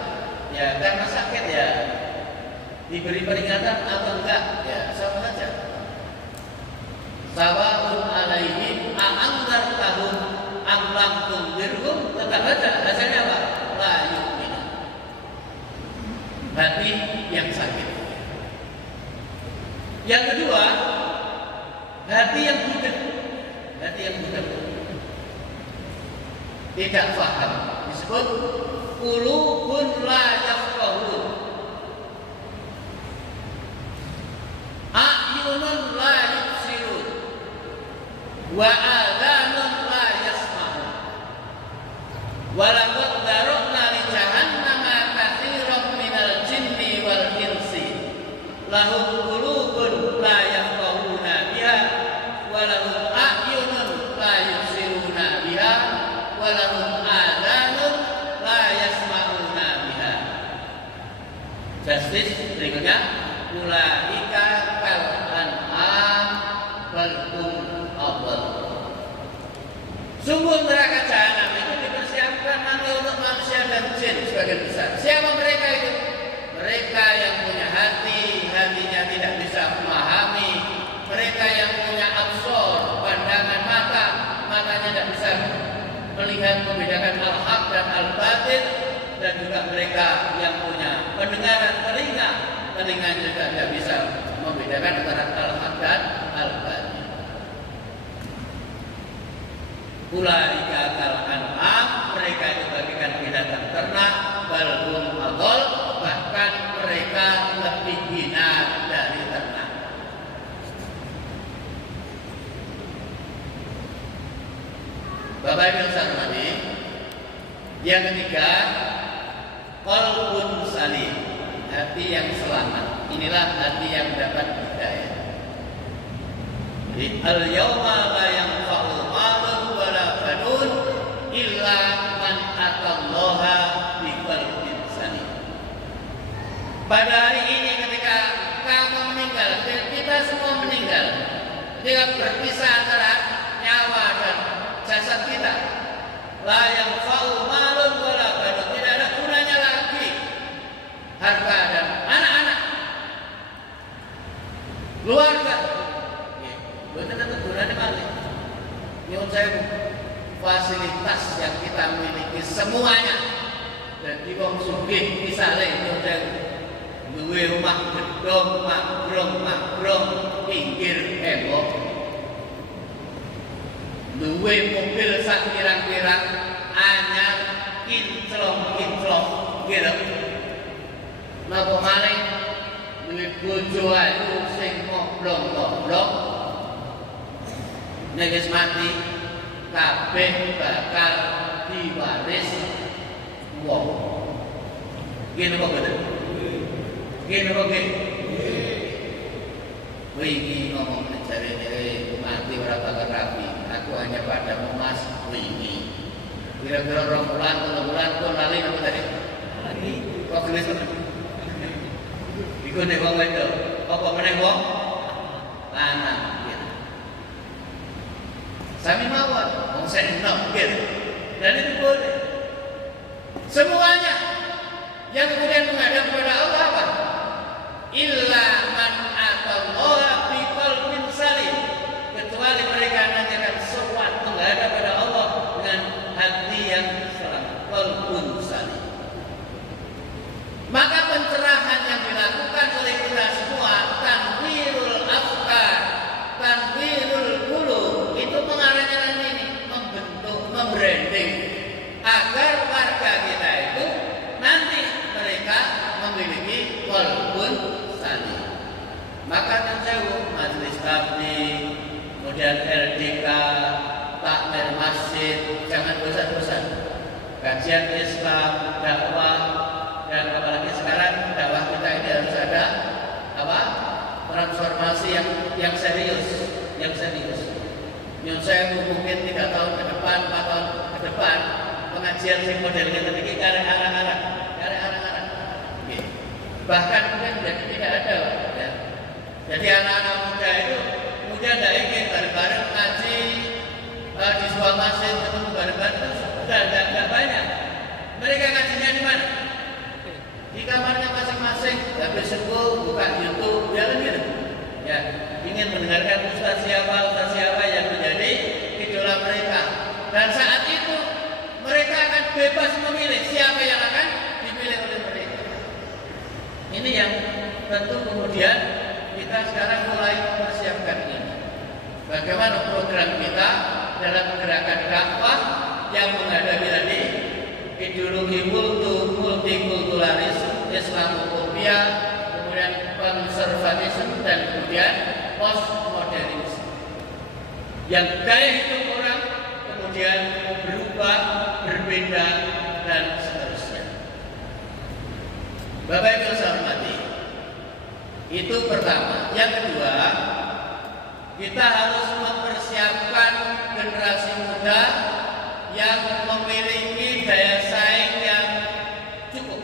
Ya, karena sakit ya diberi peringatan atau enggak, ya sama saja. Sawa'un alaihim a'anzartahum am lam tunzirhum, tetap saja hasilnya apa? La yu'minun. Hati yang sakit. Yang kedua, hati yang budak. Hati yang budak, tidak paham, disebut qulubun la yafqahun, a'yunun la yubsirun, wa adhanun la yasma'un. Walaqad darabna li jahannama katsiran minal jinni wal insi lahum qulubun la yafqahuna biha wa lahum a'yunun la yubsiruna biha wa lahum adhanun la yasma'una biha. Justice berikutnya, ulaika kal an'am bal hum adall. Sungguh neraka jahanam itu dipersiapkan nanti untuk manusia dan jin sebagian besar. Siapa mereka itu? Mereka yang punya hati, hatinya tidak bisa memahami. Mereka yang punya absor, pandangan mata, matanya tidak bisa melihat membedakan al-haq dan al-batil. Dan juga mereka yang punya pendengaran telinga, telinganya juga tidak bisa membedakan antara al-haq dan al-batil. Ulaika kal an'am, mereka itu bagikan binatang ternak, bal hum adall, bahkan mereka lebih hina dari ternak. Bapak Ibu yang hormati, yang ketiga, qalbun salim, hati yang selamat. Inilah hati yang dapat hidayah. Jadi al-yawma la yanfa'u malun wala banun illa man atallaha biqalbin salim. Pada hari ini ketika kamu meninggal, kita semua meninggal, ketika berpisah antara nyawa dan jasad kita, la yanfa'u malun wala banun, tidak ada gunanya lagi harta dan anak-anak, keluarga. Betul tentu gunanya balik. Nyuwun saya, fasilitas yang kita miliki semuanya. Jadi wong sugih misale nyuwun saya duwe rumah gedung, magrong, pinggir embok, duwe mobil sak pirang-pirang anyar, kinclong gitu. Napa malih duwe bojo ayu sing moblong-moblong, nek wis mati kabeh bakal diwaris wong. Gini kok bener? Gini kok gini? Wingi ngomong jare-jare mati ora bakal rapi. Aku hanya padamu Mas wingi. Kira-kira 2 bulan, 3 bulan kok lali apa tadi? Lali. Kok gelis? Iku nek wong wedok, apa meneh wong lanang. Sami mawon, wong seneng gitu. Dan itu boleh. Semuanya yang kemudian menghadap kepada Allah apa? Illa man atallaha biqalbin salim. Kecuali mereka nanti akan sowan menghadap kepada Allah dengan hati yang selamat, qalbun salim. Maka pencerahan yang dilakukan oleh kita semua, tanwirul afkar, tanwirul qulub, itu mengarahkan ini, membentuk, membranding agar warga kita itu nanti mereka memiliki qalbun salim. Maka menjauh majelis tabligh, kemudian LDK, takmir masjid, jangan bosan-bosan. Kajian Islam, dakwah, dan apalagi sekarang dakwah kita ini harus ada yang serius. Yang saya mungkin 3 tahun ke depan, 4 tahun ke depan, pengajian sing model ini karek arah-arah. Bahkan mungkin jadi tidak ada, ya. Jadi anak-anak muda itu tidak ingin bareng-bareng ngaji di sebuah masjid ketemu bareng-bareng itu sudah tidak banyak. Mereka ngajinya di mana? Di kamarnya masing-masing. Habis subuh buka YouTube, jalan gitu. Ya, ingin mendengarkan ustaz siapa yang menjadi idola mereka. Dan saat itu mereka akan bebas memilih siapa yang akan dipilih oleh mereka. Ini yang tentu kemudian kita sekarang mulai mempersiapkan ini. Bagaimana program kita dalam menggerakkan dakwah yang menghadapi tadi ideologi multikulturalisme, Islamophobia, kemudian konservatisme dan kemudian postmodernisme. Yang gaya hidup orang kemudian berubah, berbeda dan seterusnya. Bapak Ibu saya hormati, itu pertama. Yang kedua, kita harus mempersiapkan generasi muda yang memiliki daya saing yang cukup.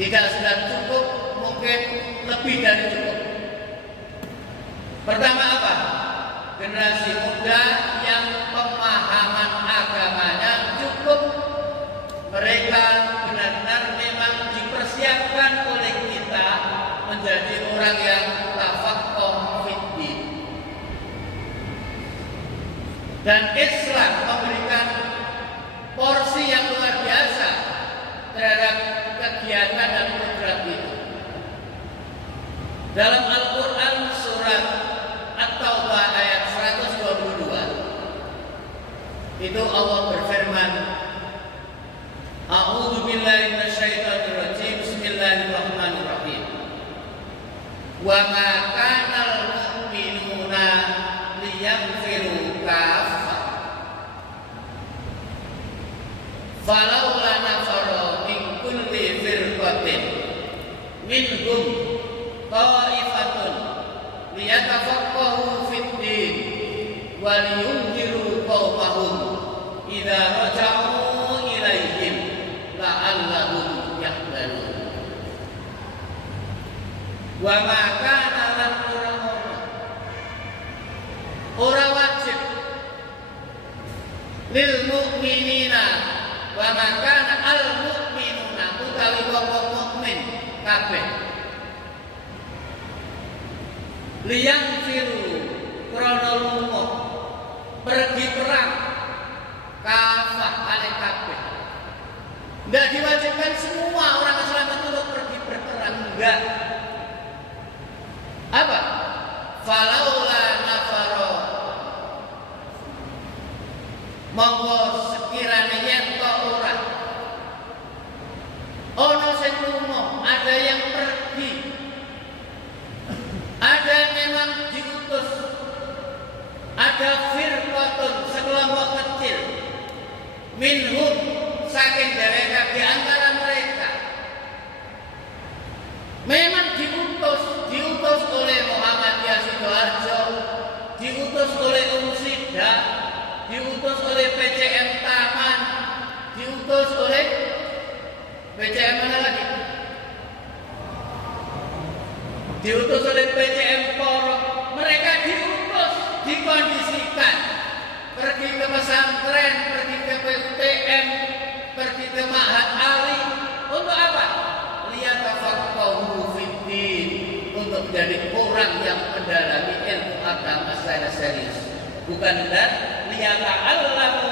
Tidak sedang cukup, mungkin lebih dari cukup. Pertama apa? Generasi muda yang pemahaman agamanya cukup. Mereka benar-benar memang dipersiapkan oleh kita menjadi orang yang tafaqquh fiddin. Dan Islam memberikan porsi yang luar biasa terhadap kegiatan dan program itu. Dalam Al-Quran surat At-Taubah ayat 122 itu Allah berfirman, A'udzu billahi minasyaitonir rajim. Bismillahirrahmanirrahim. Wa ma kanal mu'minuna liyanfiru kaffah. Falaula nafara min kulli firqatin minhum ta'ifatun liyatafaqahu fid-din wa liyunziru qaumahum idza raja'u ilaihim la'allahum yahdharun. Wa ma kana lan ora wajib lil mu'minina wa ma kana al mu'minuna utawi wong mukmin kabeh liyang firu krana lunga pergi perang kafah ale kabeh. Tidak diwajibkan semua orang Islam itu untuk pergi berperang, enggak. Apa? Falaula nafaro, monggo sekiranya yen kok ora ono sing lunga, ada yang pergi, ada yang memang diutus, ada firqatun sekelompok kecil minhum saking mereka di antara mereka memang diutus oleh Muhammadiyah Sidoarjo, diutus oleh Umsida, diutus oleh PCM Taman, diutus oleh PCM mana lagi? Diutus oleh PCM Porok. Mereka diutus, dikondisikan pergi ke pesantren, pergi ke PTM, pergi ke Ma'had Ali. Untuk apa? Liyatafaqahu fiddin, untuk menjadi orang yang mendalami ilmu agama secara serius. Bukan liyata'allamu,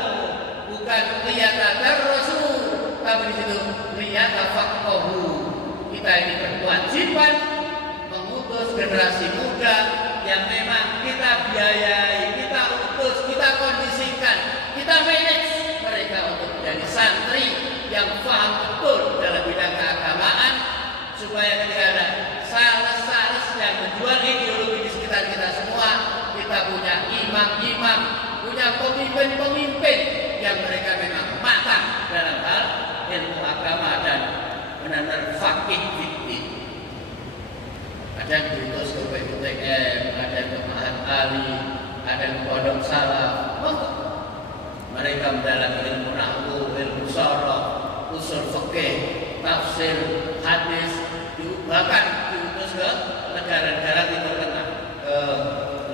bukan liyatadarrasu, tapi di situ liyatafaqahu. Kita ini berkewajiban mengutus generasi muda yang memang kita biayai, kita utus, kita kondisikan, kita manage mereka untuk menjadi santri yang paham betul dalam bidang keagamaan, supaya ketika ada sales-sales yang menjual ideologi di sekitar kita semua, kita punya imam-imam, punya pemimpin-pemimpin yang mereka memang matang dalam hal ilmu agama dan benar-benar faqih fiddin. Ada yang diutus ke PUTM, ada ke Mahat Ali, ada ke Pondok Salaf. Mereka mendalami ilmu nahwu, ilmu sorof, usul fikih, tafsir, hadis, bahkan diutus ke negara-negara Timur Tengah,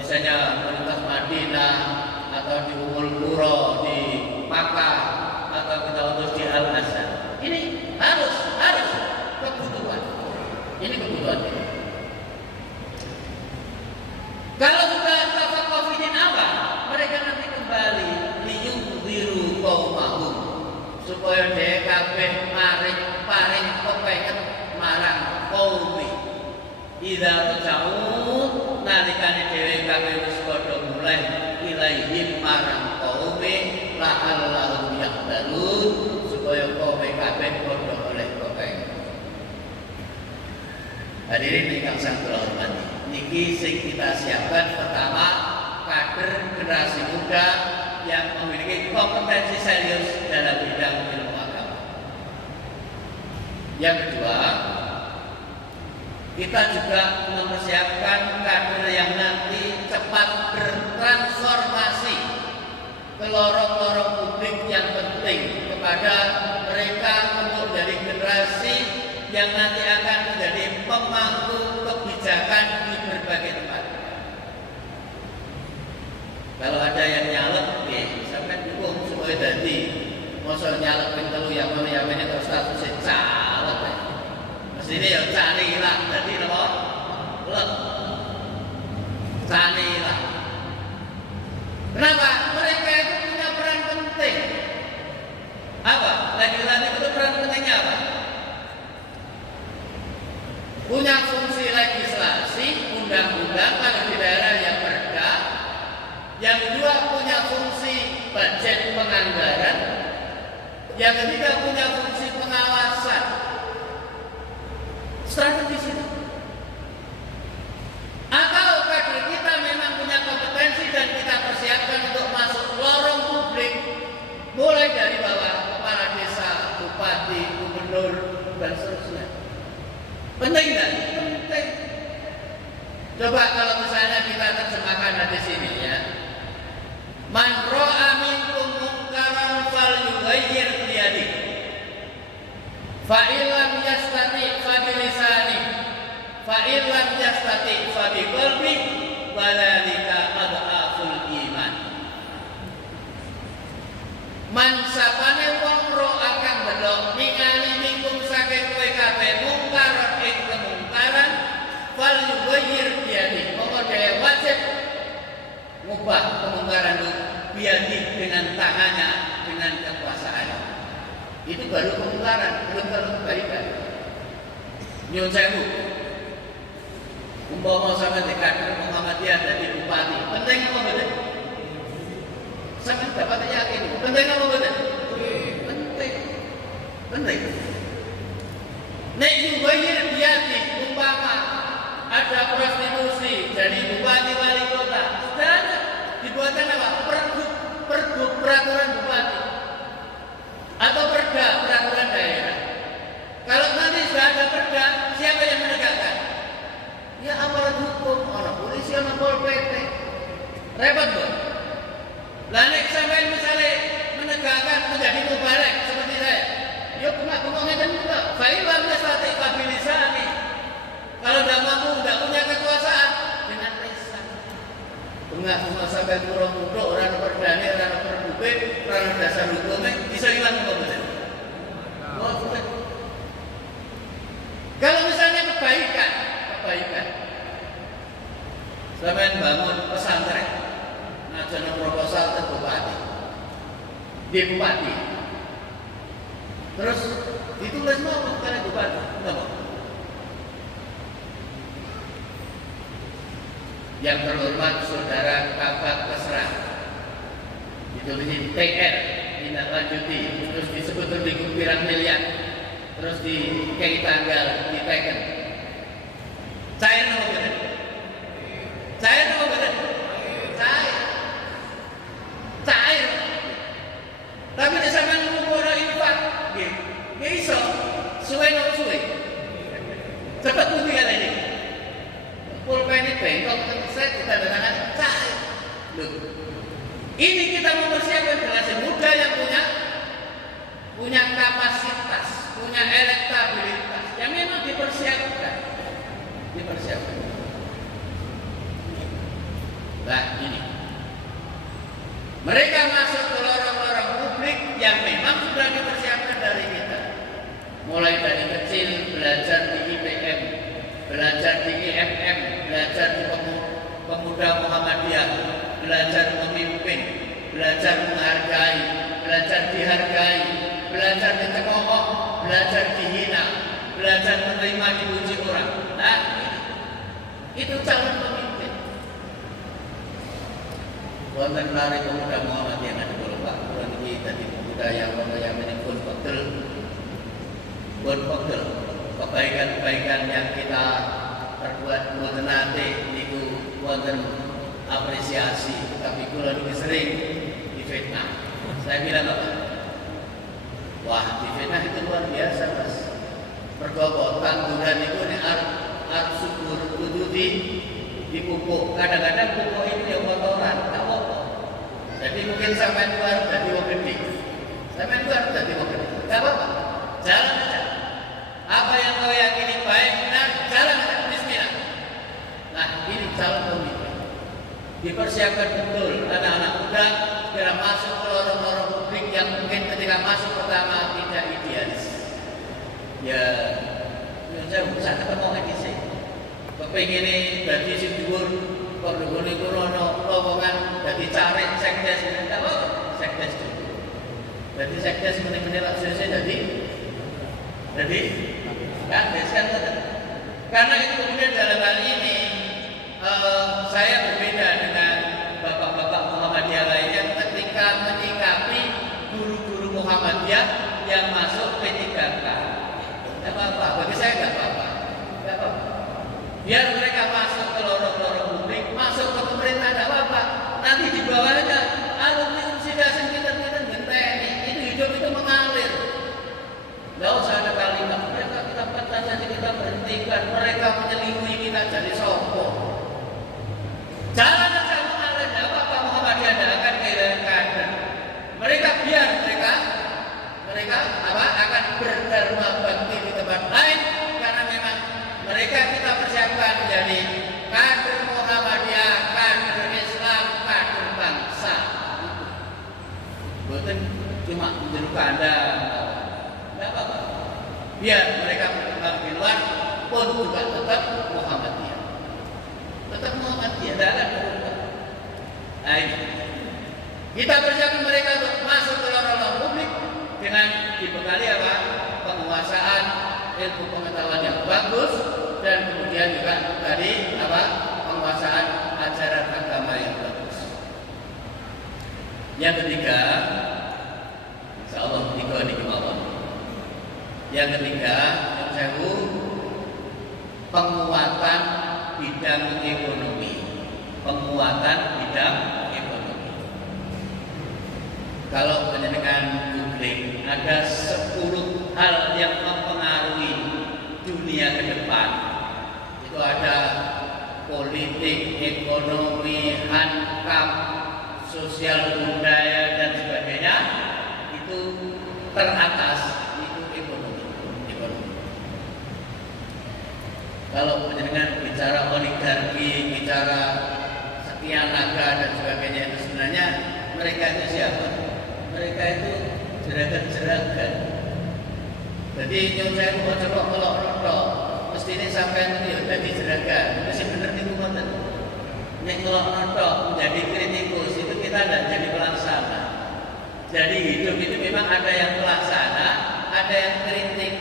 misalnya Universitas Madinah atau di Ummul Qura di Makkah atau kita utus di Al Azhar. Ini harus kebutuhan. Ini kebutuhan. Kalau sudah tafaqquh fi din apa? Mereka nanti kembali liyunziru qaumahum supaya dhek kabeh paring kepengin marang qaumi. Idza raja'u nalikane dhewe kabeh wis padha mulai ilaihim marang qaumi la'allahum yahdharun supaya qaumi kabeh padha oleh kepengin. Hadirin ingkang sang kula hormati, niki sing kita siapkan pertama kader generasi muda yang memiliki kompetensi serius dalam bidang ilmu agama. Yang kedua, kita juga mempersiapkan kader yang nanti cepat bertransformasi ke lorong-lorong publik yang penting kepada mereka untuk menjadi generasi yang nanti akan menjadi pemangku kebijakan di berbagai tempat. Kalau ada yang nyalek, sampai dukung supaya jadi masa nyalek pintelu yang mana yang ini terus statusnya caleg. Mestinya ya carilah jadi apa? Lek. Carilah. Kenapa? Mereka itu punya peran penting. Apa? Lagi-lagi itu peran pentingnya apa? Punya fungsi legislasi, undang-undang kalau di daerah yang perda. Yang kedua punya fungsi budget penganggaran. Yang ketiga punya fungsi pengawasan. Strategis itu. Atau kader kita memang punya kompetensi dan kita persiapkan untuk masuk lorong publik, mulai dari bawah, kepala desa, bupati, gubernur, dan seterusnya. Penting kan? Penting. Coba kalau misalnya kita terjemahkan hadis ini ya. Man ra'a minkum munkaran falyughayyir bi yadihi. Fa illam yastati fa bi lisanihi. Fa illam yastati fa bi qalbihi wa dzalika adhaful iman. Man sapane wong ro akan delok ningali minkum saking kowe kabeh mungkar ing kemungkaran falyughayyir bi yadihi. Monggo dhewe wajib ngubah kemungkaran itu biadi dengan tangannya, dengan kekuasaannya. Itu baru kemungkaran, belum baru kebaikan. Nyun sewu, umpama sampai dikader Muhammadiyah jadi bupati, penting apa betul? Sampai dapat yakin, penting apa betul? Penting. Nek yubayir biadi, umpama ada prostitusi jadi bupati wali kota, dan dibuatkan apa? Pergub peraturan bupati atau perda peraturan daerah. Kalau nanti sudah ada perda, siapa yang menegakkan? Ya aparat hukum, orang polisi, orang pol pp. Repot bos. Lanek sampai misalnya menegakkan menjadi mubarek seperti saya. Yuk ngomongnya dan juga. Fa'ilam yastati kabilisani. Kalau tidak mampu, tidak punya kekuasaan, dengan lisan. Bunga sampai murah-murah, orang perdana, orang perbupe, orang dasar hukumnya, bisa hilang apa? Kalau misalnya kebaikan, sampai bangun pesantren, ngajar proposal ke bupati, di bupati, terus ditulis mau karena bupati, nggak mau. Yang terhormat Saudara Kabak Kesra, ditulisin TR, tindak lanjuti, terus disebut berliku pirang miliar, terus di kayak tanggal diteken. Cair nama bener? Cair nama bener? Cair. Tapi di sana ngumpul infak, ya iso, suwe no suwe, cepat putih kali ini. pulpen ini bengkok, saya ditandatangan saya. Loh, ini kita mempersiapkan generasi muda yang punya kapasitas, punya elektabilitas yang memang dipersiapkan. Nah ini, mereka masuk ke lorong-lorong publik yang memang sudah dipersiapkan dari kita. Mulai dari kecil belajar di IPM, belajar di IMM, belajar di pemuda Muhammadiyah, belajar memimpin, belajar menghargai, belajar dihargai, belajar dicemooh, belajar dihina, belajar menerima dipuji orang. Nah, itu calon pemimpin. Wonten lari pemuda Muhammadiyah ada Pak, kalau ini tadi pemuda yang menipun pegel, kebaikan-kebaikan yang kita perbuat mboten nate niku wonten apresiasi, tapi kula niki sering difitnah. Saya bilang apa? Wah, difitnah itu luar biasa, Mas. Perkara tanduran itu nek arep subur kudu dipupuk. Kadang-kadang pupuk itu ya kotoran, tak apa. Jadi mungkin sampai luar dadi wong gede. Sampai luar dadi wong gede. Tak apa. Jalan aja. Apa yang kau yakini baik benar, jalan aja. Bismillah. Nah, ini calon pemimpin. Dipersiapkan betul anak-anak muda segera masuk ke lorong-lorong publik yang mungkin ketika masuk pertama tidak idealis. Ya saya bisa ketemu lagi sih. Kepingin ini dari si dhuwur, kok dhuwur niku ono lowongan dadi caleg sekdes tidak apa sekdes dulu. Jadi sekdes meneh-meneh lak selesai jadi kan kan karena itu kemudian dalam hal ini saya berbeda dengan bapak-bapak Muhammadiyah lainnya ketika menyikapi guru-guru Muhammadiyah yang masuk P3K. Tidak apa-apa, bagi saya tidak apa-apa. Biar mereka masuk ke lorong-lorong publik, masuk ke pemerintah tidak apa-apa. Nanti di bawahnya alumni umsidasen kita ngenteni, itu hidup itu mengalir. Tidak usah ada kalimat mereka kita patah saja kita berhentikan, mereka menyelingkuhi kita jadi sombong. Jangan aja mengalir, tidak apa-apa. Muhammadiyah tidak akan kehilangan kader. Mereka biar mereka akan berdharma bakti di tempat lain karena memang mereka kita persiapkan menjadi kader Muhammadiyah, kader Islam, kader bangsa. Bukan cuma menjeluk Anda, tidak apa-apa. Biar mereka berkembang di luar pun juga tetap Muhammadiyah. Tetap Muhammadiyah, tidak akan berubah. Nah ini, kita persiapkan mereka untuk masuk ke lorong-lorong publik dengan dibekali apa? Penguasaan ilmu pengetahuan yang bagus dan kemudian juga dari apa? Penguasaan ajaran agama yang bagus. Yang ketiga, insyaallah tiga ini kemauan. Yang ketiga, yang saya penguatan bidang ekonomi. Penguatan bidang ekonomi. Kalau penjenengan googling ada 10 hal yang mempengaruhi dunia ke depan. Itu ada politik, ekonomi, hankam, sosial budaya dan sebagainya. Itu teratas itu ekonomi. Kalau penjenengan bicara oligarki, bicara sekian naga dan sebagainya itu sebenarnya mereka itu siapa? Mereka itu jeragan-jeragan. Jadi yang saya mau coba kalau rotok, mesti ini sampai ini jadi jeragan. Mesti benar itu ngoten. Nek kalau rotok menjadi kritikus itu kita tidak jadi pelaksana. Jadi hidup itu memang ada yang pelaksana, ada yang kritik.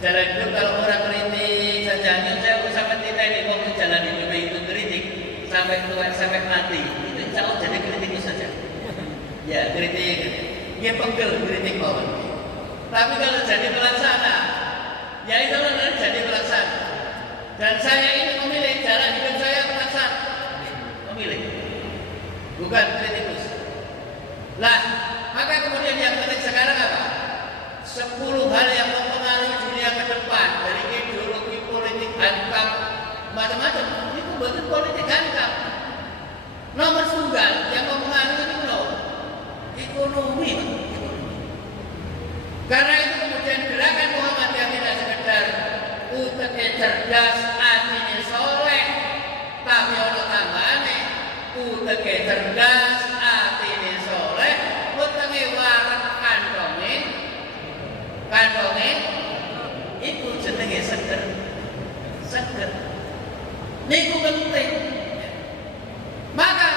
Jalan hidup kalau orang kritik saja, yang saya sampai tidak ini mau jalan hidup itu kritik sampai tua sampai mati. Itu insya Allah jadi kritikus saja. Ya kritik, dia pegel kritik bawah. Tapi kalau jadi pelaksana, ya itu adalah jadi pelaksana. Dan saya ini memilih jalan hidup saya pelaksana, memilih, bukan kritikus. Lah, maka kemudian yang penting sekarang apa? 10 hal yang mempengaruhi dunia ke depan dari ideologi politik, hankam, macam-macam. cerdas, atine soleh, tapi ono tambane uteke cerdas, atine soleh, utenge wareg kantonge iku jenenge seger. Niku penting. Maka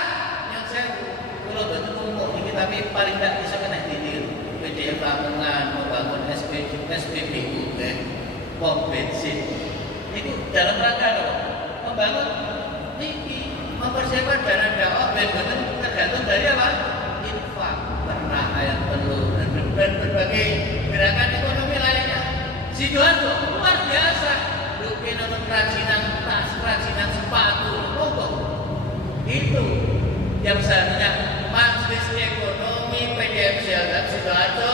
yang saya kalau betul umum ini tapi paling tidak bisa kena ditiru. PDM bangunan, membangun SPBU, pom bensin. Itu dalam rangka apa? Membangun ini, mempersiapkan dana dakwah benar-benar tergantung dari apa? Infak, ternak, ayam telur dan berbagai gerakan ekonomi lainnya. Sidoarjo luar biasa. Bikin untuk kerajinan tas, kerajinan sepatu, itu yang seharusnya Majelis Ekonomi PDM Siaga Sidoarjo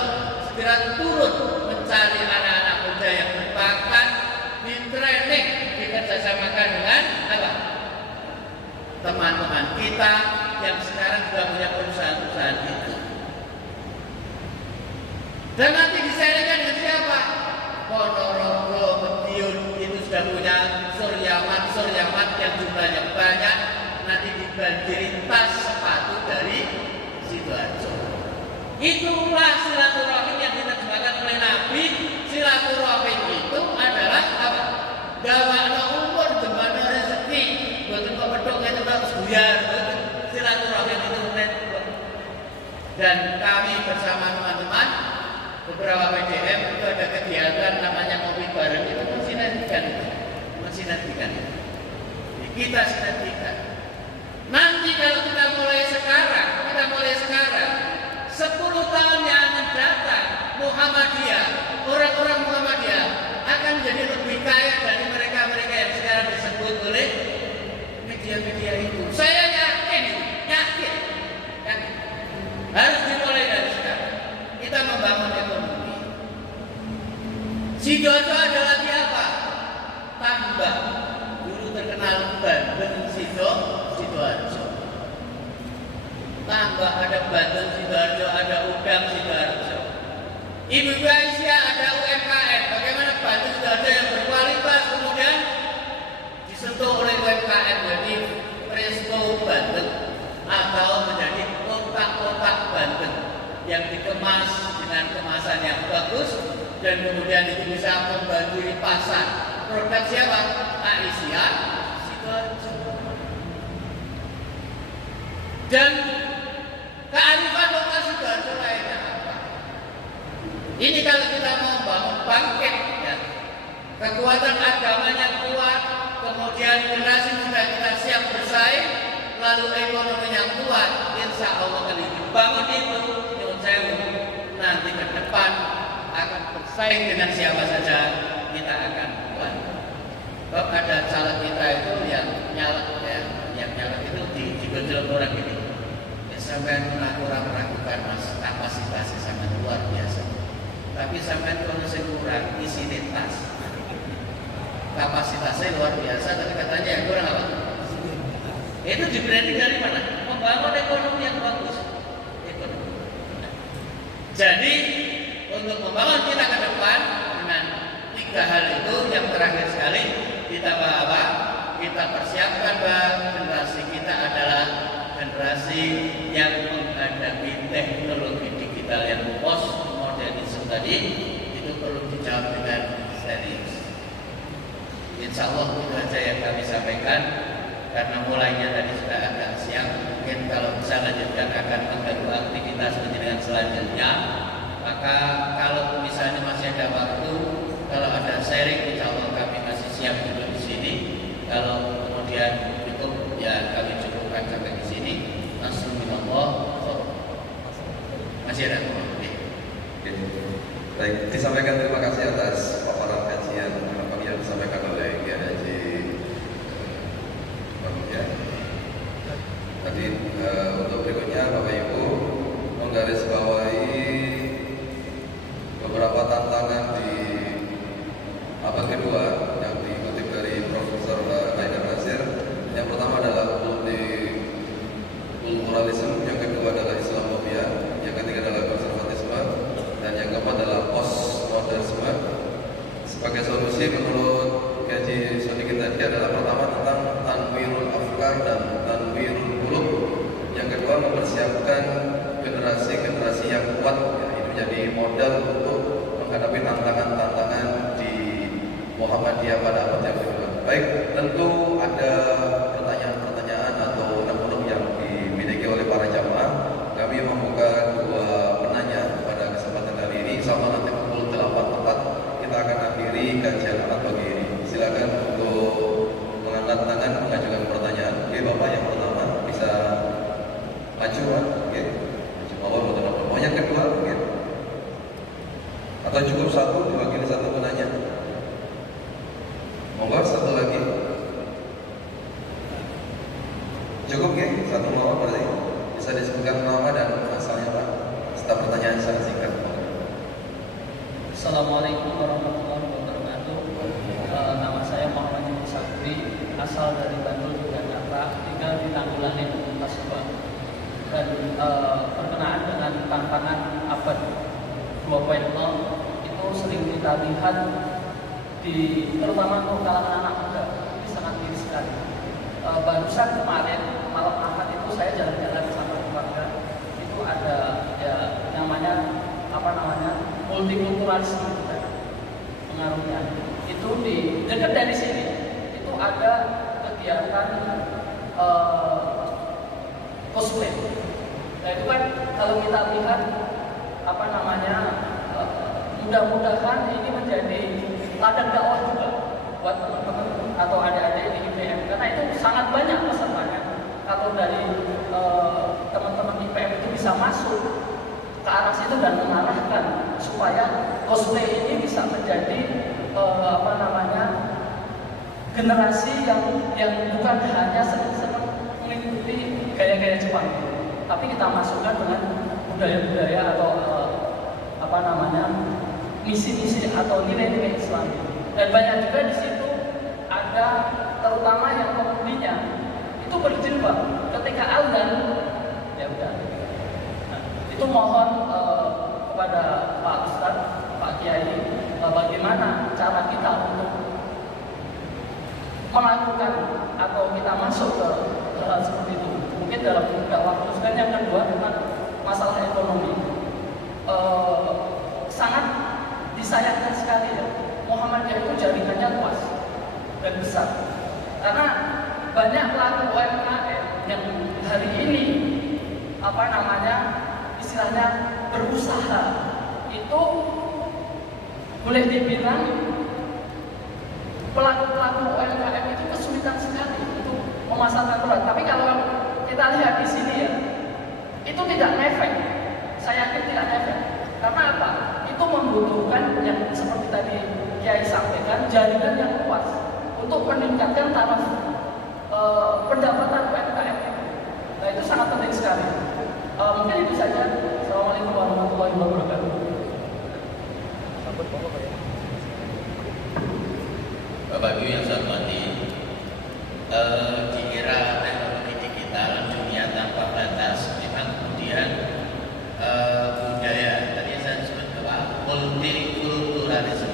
segera turun mencari anak-anak muda yang berbakat, di training, dikerjasamakan dengan apa? Teman-teman kita yang sekarang sudah punya perusahaan-perusahaan itu. Dan nanti diserahkan dengan siapa? Ponorogo, Madiun itu sudah punya suryamat yang jumlahnya banyak. Nanti dibanjiri tas sepatu dari Sidoarjo. Itulah silaturahim yang diterjemahkan oleh Nabi. Silaturahim itu adalah apa? Gawana umur, gimana rezeki. Betul kok bedok itu harus buyar. Silaturahim itu network. Dan kami bersama teman-teman beberapa PDM itu ada kegiatan namanya ngopi bareng, itu mensinergikan. Kita sinergikan. Nanti kalau kita mulai sekarang 10 tahun yang akan datang, Muhammadiyah, orang-orang Muhammadiyah akan menjadi lebih kaya dari mereka-mereka yang sekarang disebut oleh media-media itu. Saya yakin. Harus dimulai dari sekarang. Kita membangun ekonomi. Sidoarjo ada lagi apa? Tambah. Dulu terkenal Bandeng Sidoarjo. Tambah ada Bandeng Sidoarjo, ada Udang Sidoarjo. Ibu Aisyah ada UMKM. Bagaimana Bandeng Sidoarjo yang berkualitas kemudian disentuh oleh UMKM jadi Presto Bandeng atau menjadi kotak-kotak Bandeng yang dikemas dengan kemasan yang bagus dan kemudian itu bisa membantu pasar. Produk siapa? Aisyah Sidoarjo. Dan kearifan lokal Sidoarjo lainnya apa? Ini kalau kita mau bangun bangkit, ya, kekuatan agamanya kuat, kemudian generasi muda kita siap bersaing, lalu ekonominya kuat, insya Allah akan dibangun itu. Saya nanti ke depan akan bersaing dengan siapa saja, kita akan kuat. Sebab ada caleg kita itu yang nyalek itu digojol orang ini. Ya, sampai meragukan mas kapasitasnya sangat luar biasa. Tapi sampai kondisi kurang isi tas. Kapasitasnya luar biasa, tapi katanya yang kurang apa? Itu di-branding dari mana? Membangun ekonomi yang bagus. Jadi untuk membangun kita ke depan dengan 3 hal itu, yang terakhir sekali kita bahwa kita persiapkan bahwa generasi kita adalah generasi yang menghadapi teknologi digital yang postmodernisme tadi, itu perlu dijawab dengan serius. Insya Allah itu saja yang kami sampaikan. Karena mulainya tadi sudah agak siang, mungkin kalau bisa lanjutkan akan mengganggu aktivitas dengan selanjutnya. Maka kalau misalnya masih ada waktu, kalau ada sharing, insya Allah kami masih siap duduk di sini. Kalau kemudian cukup, ya kami cukupkan sampai di sini. Assalamualaikum. Masih ada? Baik, disampaikan terima kasih atas paparan kajian yang disampaikan oleh Kiai Haji. Ya. Tadi untuk berikutnya Bapak Ibu menggarisbawahi beberapa tantangan di abad kedua yang dikutip dari Profesor Haidar Nasir. Yang pertama adalah multikulturalisme, yang kedua adalah Islamophobia, yang ketiga adalah konservatisme, dan yang keempat adalah postmodernisme. Sebagai solusi menurut Kiai modal untuk menghadapi tantangan-tantangan di Muhammadiyah pada abad yang kedua. Baik, tentu ada pertanyaan-pertanyaan atau unek-unek yang dimiliki oleh para jamaah. Kami membuka dua penanya pada kesempatan kali ini. Sama nanti pukul 8 tepat kita akan akhiri kajian anak pagi ini. Silakan untuk mengangkat tangan mengajukan pertanyaan. Oke, Bapak yang pertama bisa maju, Pak. Oke, maju bawah betul-betul. Yang kedua, oke. Atau cukup satu diwakili satu penanya. Monggo satu lagi. Cukup ya, satu mawar berarti. Bisa disebutkan nama dan asalnya, Pak. Setelah pertanyaan sangat singkat. Assalamualaikum warahmatullahi wabarakatuh. Nama saya Muhammad Yunus Sakri, asal dari Bandung, Jakarta, tinggal di Tanggulangi, Pasuruan. Dan berkenaan dengan tantangan abad 2.0 itu sering kita lihat terutama untuk kalangan anak muda, ini sangat miris sekali. Barusan kemarin malam Ahad itu saya jalan-jalan sama keluarga, itu ada ya namanya multikulturalisme gitu kan, pengaruhnya. Itu di dekat dari sini itu ada kegiatan cosplay. Nah itu kan kalau kita lihat mudah-mudahan ini menjadi ladang dakwah juga buat teman-teman atau adik-adik di IPM, karena itu sangat banyak pesertanya. Kalau dari teman-teman IPM itu bisa masuk ke arah situ dan mengarahkan supaya cosplay ini bisa menjadi generasi yang bukan hanya senang mengikuti gaya-gaya Jepang, tapi kita masukkan dengan budaya-budaya atau misi-misi atau nilai-nilai Islam. Dan banyak juga di situ ada terutama yang pemudinya itu berjilbab. Ketika azan, ya udah. Nah, itu mohon kepada Pak Ustadz, Pak Kiai, bagaimana cara kita untuk melakukan atau kita masuk ke hal seperti itu. Mungkin dalam beberapa waktu. Dan yang kedua dengan masalah ekonomi. Sangat disayangkan sekali ya, Muhammadiyah itu jaringannya luas dan besar, karena banyak pelaku UMKM yang hari ini istilahnya berusaha itu boleh dibilang pelaku-pelaku UMKM itu kesulitan sekali untuk memasarkan produk. Tapi kalau kita lihat di sini ya, itu tidak ngefek. Saya yakin tidak ngefek. Karena apa? Itu membutuhkan yang seperti tadi Kiai sampaikan, jaringan yang luas untuk meningkatkan taraf pendapatan UMKM. Nah itu sangat penting sekali. Mungkin itu saja. Assalamualaikum warahmatullahi wabarakatuh. Bapak Ibu yang saya hormati, di era teknologi digital, dunia tanpa batas, memang kemudian budaya tadi saya sebut bahwa multikulturalisme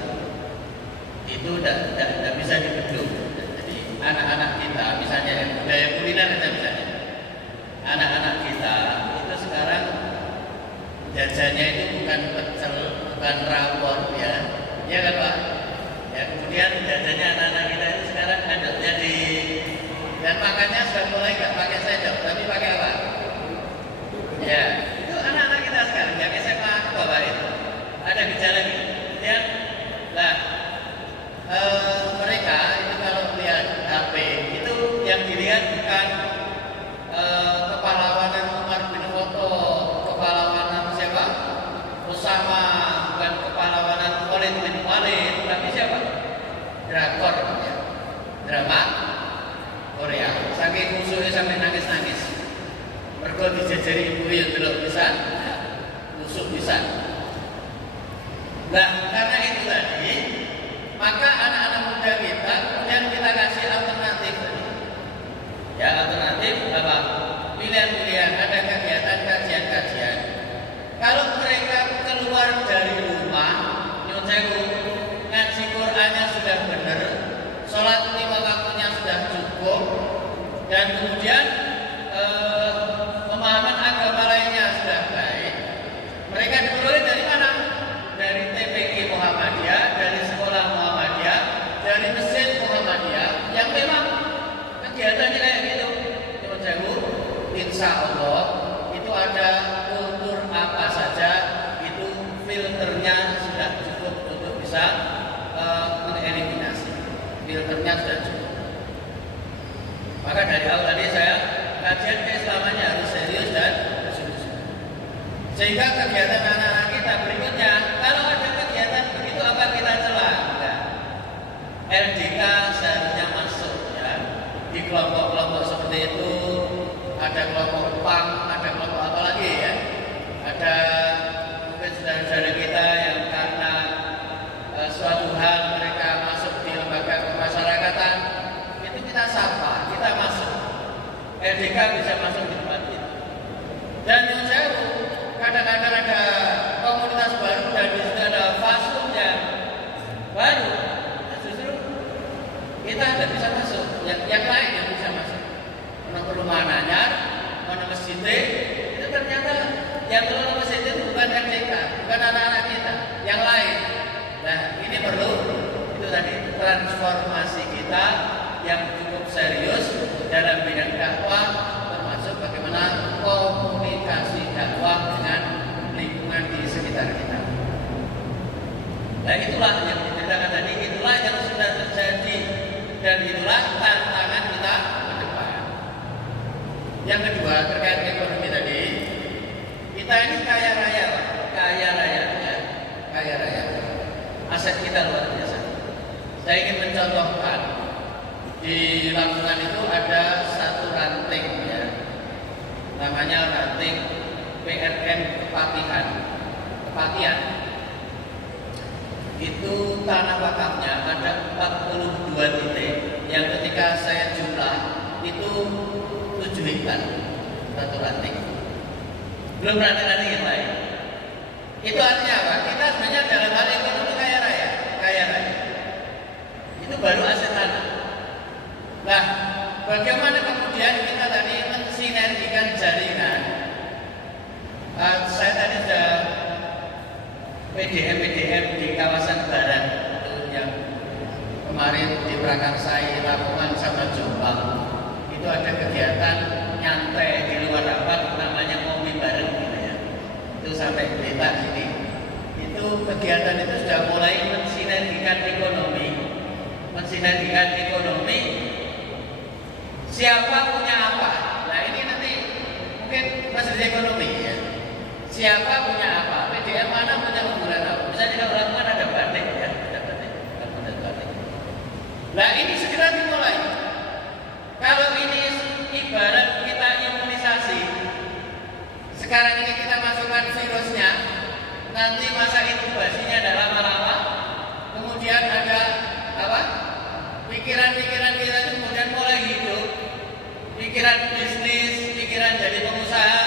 itu tidak bisa dibendung. Jadi anak-anak kita, misalnya budaya kuliner aja misalnya, anak-anak kita itu sekarang jajannya itu bukan pecel, bukan rawon, ya kan Pak? Ya, kemudian jajannya anak-anak kita itu sekarang adanya dan makannya sudah mulai nggak pakai sendok, tapi pakai apa? Ya, itu anak-anak kita sekarang yang SMA ke bawah itu ada gejala gitu. Kemudian, mereka itu kalau lihat HP itu yang dilihat bukan kepahlawanan Umar bin Khattab, kepahlawanan siapa? Usama, bukan kepahlawanan Khalid bin Walid, tapi siapa? Drakor, ya. Drama Korea. Saking musuhnya sampai nangis-nangis. Mergo dijajari ibu yang belum bisa, musuh bisa. Nah, karena itu tadi, maka anak-anak muda kita kemudian kita kasih alternatif. Ya, alternatif apa? Pilihan-pilihan, ada kegiatan kajian-kajian. Kalau mereka keluar dari rumah, nyuwun sewu, ngaji Qur'annya sudah benar, sholat 5 waktunya sudah cukup, dan kemudian pemahaman agama lainnya sudah baik. Mereka diperoleh dari mana? bisa mengeliminasi. Filternya sudah cukup. Maka dari awal tadi saya kajian keislamannya harus serius dan bersungguh-sungguh. Sehingga kegiatan anak-anak kita berikutnya, kalau ada kegiatan begitu apa kita celah? Enggak. LDK seharusnya masuk ya. Di kelompok-kelompok seperti itu ada kelompok PAM, ada kelompok apa lagi ya? Ada mungkin saudara-saudara kita yang karena suatu hal mereka masuk di lembaga kemasyarakatan, itu kita sapa, kita masuk. LDK bisa masuk di tempat itu. Dan yang jauh, kadang-kadang ada komunitas baru dan di situ ada fasum yang baru. Nah, justru kita tidak bisa masuk, yang lain yang bisa masuk. Mana perumahan anyar, mana masjid, itu ternyata yang kelola masjid itu bukan LDK, bukan anak-anak kita, yang lain. Nah, ini perlu itu tadi transformasi kita yang cukup serius dalam bidang dakwah, termasuk bagaimana komunikasi dakwah dengan lingkungan di sekitar kita. Nah, itulah yang diceritakan tadi, itulah yang sudah terjadi dan itulah tantangan kita ke depan. Yang kedua terkait ekonomi tadi, kita ini kaya raya. Aset kita luar biasa. Saya ingin mencontohkan di Lamongan itu ada satu ranting ya, namanya ranting PRN Kepatihan. Itu tanah wakafnya ada 42 titik yang ketika saya jumlah itu 7 hektar satu ranting. Belum ranting-ranting yang lain. Itu artinya apa? Kita sebenarnya dalam hal ekonomi kaya raya. Itu baru aset tanah. Nah, bagaimana kemudian kita tadi mensinergikan jaringan? Saya tadi sudah PDM di kawasan barat itu yang kemarin di Prakarsai, Lamongan sama Jombang. Itu ada kegiatan nyantai di luar rapat namanya ngopi bareng gitu ya. Itu sampai Blitar sini. Itu kegiatan itu sudah mulai mensinergikan ekonomi. Siapa punya apa? Nah, ini nanti mungkin Menteri Ekonomi ya. Siapa punya apa? PDM mana punya unggulan apa? Misalnya kalau Lamongan ada batik ya, ada batik. Nah, ini segera dimulai. Kalau ini ibarat kita imunisasi, sekarang ini kita masukkan virusnya, nanti masa inkubasinya ada lama-lama, kemudian ada apa? Pikiran-pikiran kita itu kemudian mulai hidup, pikiran bisnis, pikiran jadi pengusaha.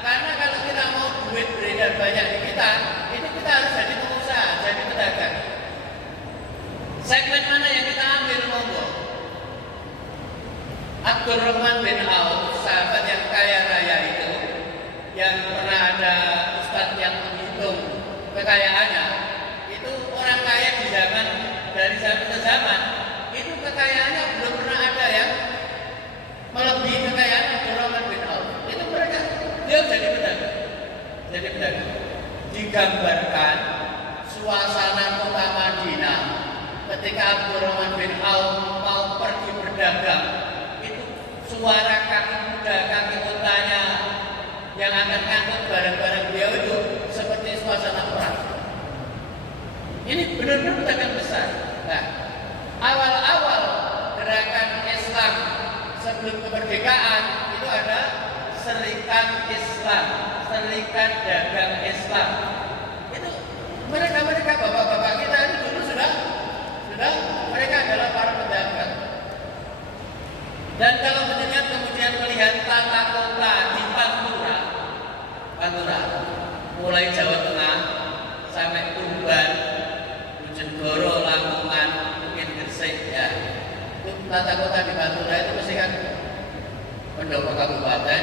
Karena kalau kita mau duit beredar banyak di kita, itu kita harus jadi pengusaha, jadi pedagang. Segmen mana yang kita ambil monggo? Abdurrahman bin Auf, sahabat yang kaya raya itu, yang pernah ada ustadz yang menghitung kekayaannya, itu orang kaya di zaman dari zaman ke zaman, itu kekayaannya belum pernah ada yang melebihi kekayaan Abdurrahman bin Auf. Itu mereka, dia jadi pedagang. Digambarkan suasana kota Madinah ketika Abdurrahman bin Auf mau pergi berdagang, itu suara kaki kuda, kaki untanya yang akan ngangkut barang-barang beliau itu seperti suasana perang. Ini benar-benar pedagang besar. Nah, awal-awal gerakan Islam sebelum kemerdekaan itu ada Serikat Islam, Serikat Dagang Islam. Itu mereka bapak-bapak kita itu dulu sudah mereka adalah para pedagang. Dan kalau mendengar kemudian melihat tata kota di Pantura, mulai Jawa Tengah sampai Tuban, Bojonegoro, Lamongan, mungkin Gresik ya. Itu tata kota di Pantura itu mesti kan pendopo kabupaten,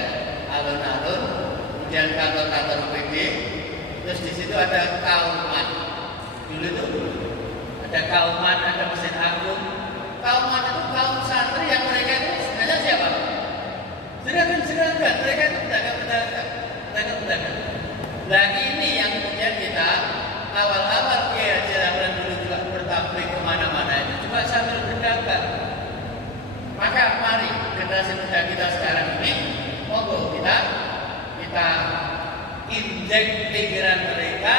alun-alun, kemudian kantor-kantor UPD, terus di situ ada kauman. Dulu itu ada kauman, ada mesin agung. Kauman itu kaum santri yang mereka itu sebenarnya siapa? Juragan, mereka itu pedagang. Nah, ini yang kemudian kita awal-awal Kiai Haji Ramlan dulu generasi muda kita sekarang ini, monggo kita injek pikiran mereka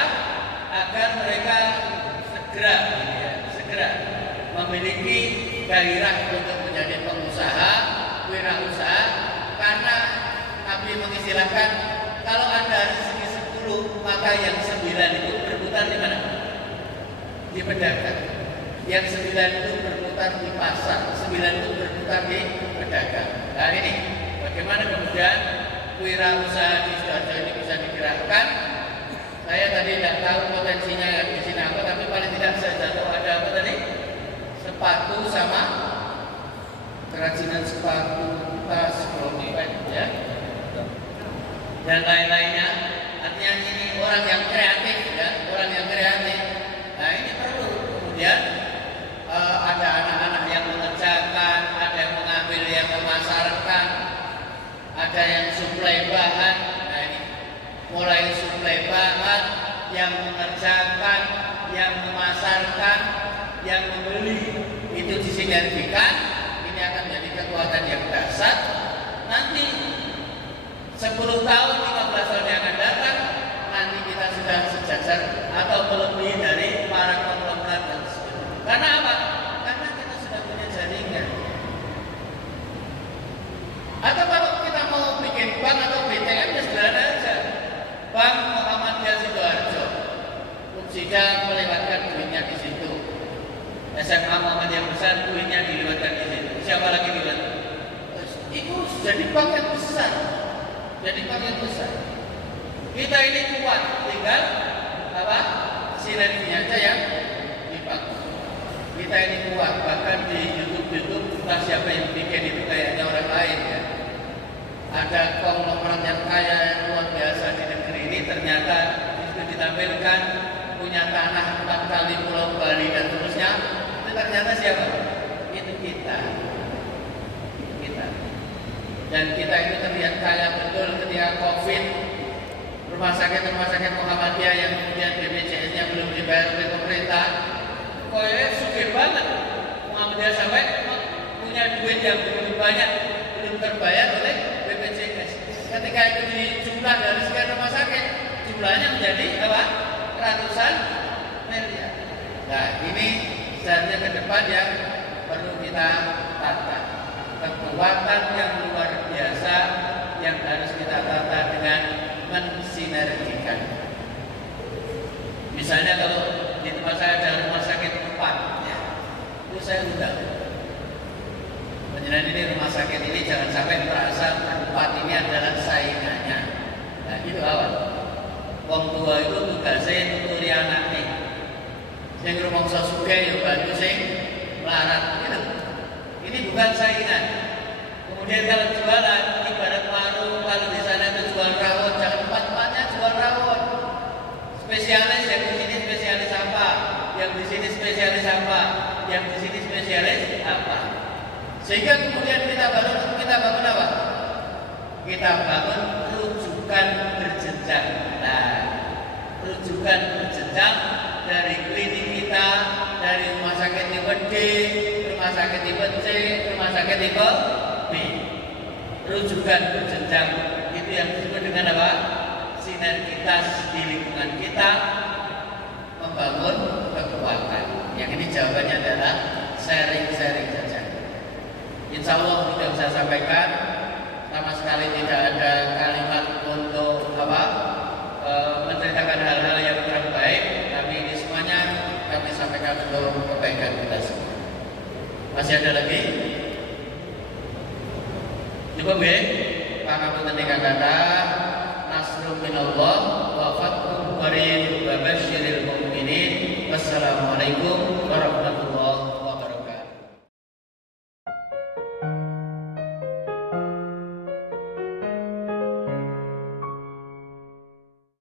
agar mereka segera memiliki gairah untuk menjadi pengusaha, wirausaha, karena Nabi mengistilahkan kalau ada rezeki 10 maka yang 9 itu berputar di mana? Di pedagang. Yang 9 itu berputar di pasar, 9 itu berputar di pedagang. Nah ini bagaimana kemudian wirausaha di Sidoarjo ini bisa digerakkan. Saya tadi tidak tahu potensinya di sini apa, tapi paling tidak saya tahu ada apa tadi? Sepatu sama kerajinan sepatu, tas, dompet, ya, dan lain-lainnya. Artinya ini orang yang kreatif, ya, orang yang kreatif. Nah ini perlu kemudian ada anak-anak yang mengerjakan, ada yang mengambil, yang memasarkan, ada yang suplai bahan. Nah ini mulai suplai bahan, yang mengerjakan, yang memasarkan, yang membeli, itu disinergikan. Ini akan menjadi kekuatan yang dahsyat. Nanti 10 tahun, 15 tahun yang akan datang, nanti kita sudah sejajar atau melebihi dari para konglomerat dan sebagainya. Karena apa? Karena kita sudah punya jaringan. Atau kalau kita mau bikin bank atau BTN, ya sederhana aja. Bank Muhammadiyah Sidoarjo, Subsida melewatkan duitnya di situ. SMA Muhammadiyah besar, duitnya dilewatkan di situ. Siapa lagi dilewatkan? Itu jadi bank yang besar. Jadi bank yang besar. Kita ini kuat, tinggal apa? Sinerginya aja yang dipakai. Kita ini kuat, bahkan di YouTube entah siapa yang bikin itu kayaknya orang lain, ya. Ada konglomerat yang kaya yang luar biasa di negeri ini, ternyata itu ditampilkan punya tanah 4 kali Pulau Bali dan seterusnya. Itu ternyata siapa? Itu kita. Dan kita itu terlihat kaya betul ketika COVID. Rumah sakit Muhammadiyah yang kemudian BPJS-nya belum dibayar oleh pemerintah, pokoknya sugih banget. Muhammadiyah sampai punya duit yang begitu banyak belum terbayar oleh BPJS. Ketika itu dijumlah dari sekian rumah sakit, jumlahnya menjadi apa? Ratusan miliar. Nah ini sebenarnya ke depan yang perlu kita tata. Kekuatan yang luar biasa yang harus kita tata dengan mensinergikan. Misalnya kalau di tempat saya ada rumah sakit 4, ya, itu saya undang. Menjelaskan ini rumah sakit ini jangan sampai merasa 4 ini adalah saingannya. Nah itu awal. Wong tua itu tugasnya nuturi anaknya. Sing rumangsa sugih ya bantu sing melarat gitu. Ini bukan saingan. Kemudian kalau jualan, ibarat warung, kalau di sana itu jual rawon, jangan tempat-tempatnya jual rawon. Spesialis yang di sini spesialis apa, yang di sini spesialis apa, yang di sini spesialis apa. Sehingga kemudian kita bangun apa? Kita bangun rujukan berjenjang. Nah, rujukan berjenjang dari klinik kita, dari rumah sakit tipe D, rumah sakit tipe C, rumah sakit tipe B. Rujukan berjenjang itu yang disebut dengan apa? Sinergitas di lingkungan kita, membangun kekuatan. Yang ini jawabannya adalah sharing saja. Insya Allah sudah saya sampaikan, sama sekali tidak ada kalimat untuk apa? Menceritakan hal-hal yang kurang baik, tapi ini semuanya kami sampaikan untuk kebaikan kita semua. Masih ada lagi? Cukup ya? Pangapunten ingkang kathah, nasrun minallah wa fathun qarib wa basyiril mu'minin. Wassalamualaikum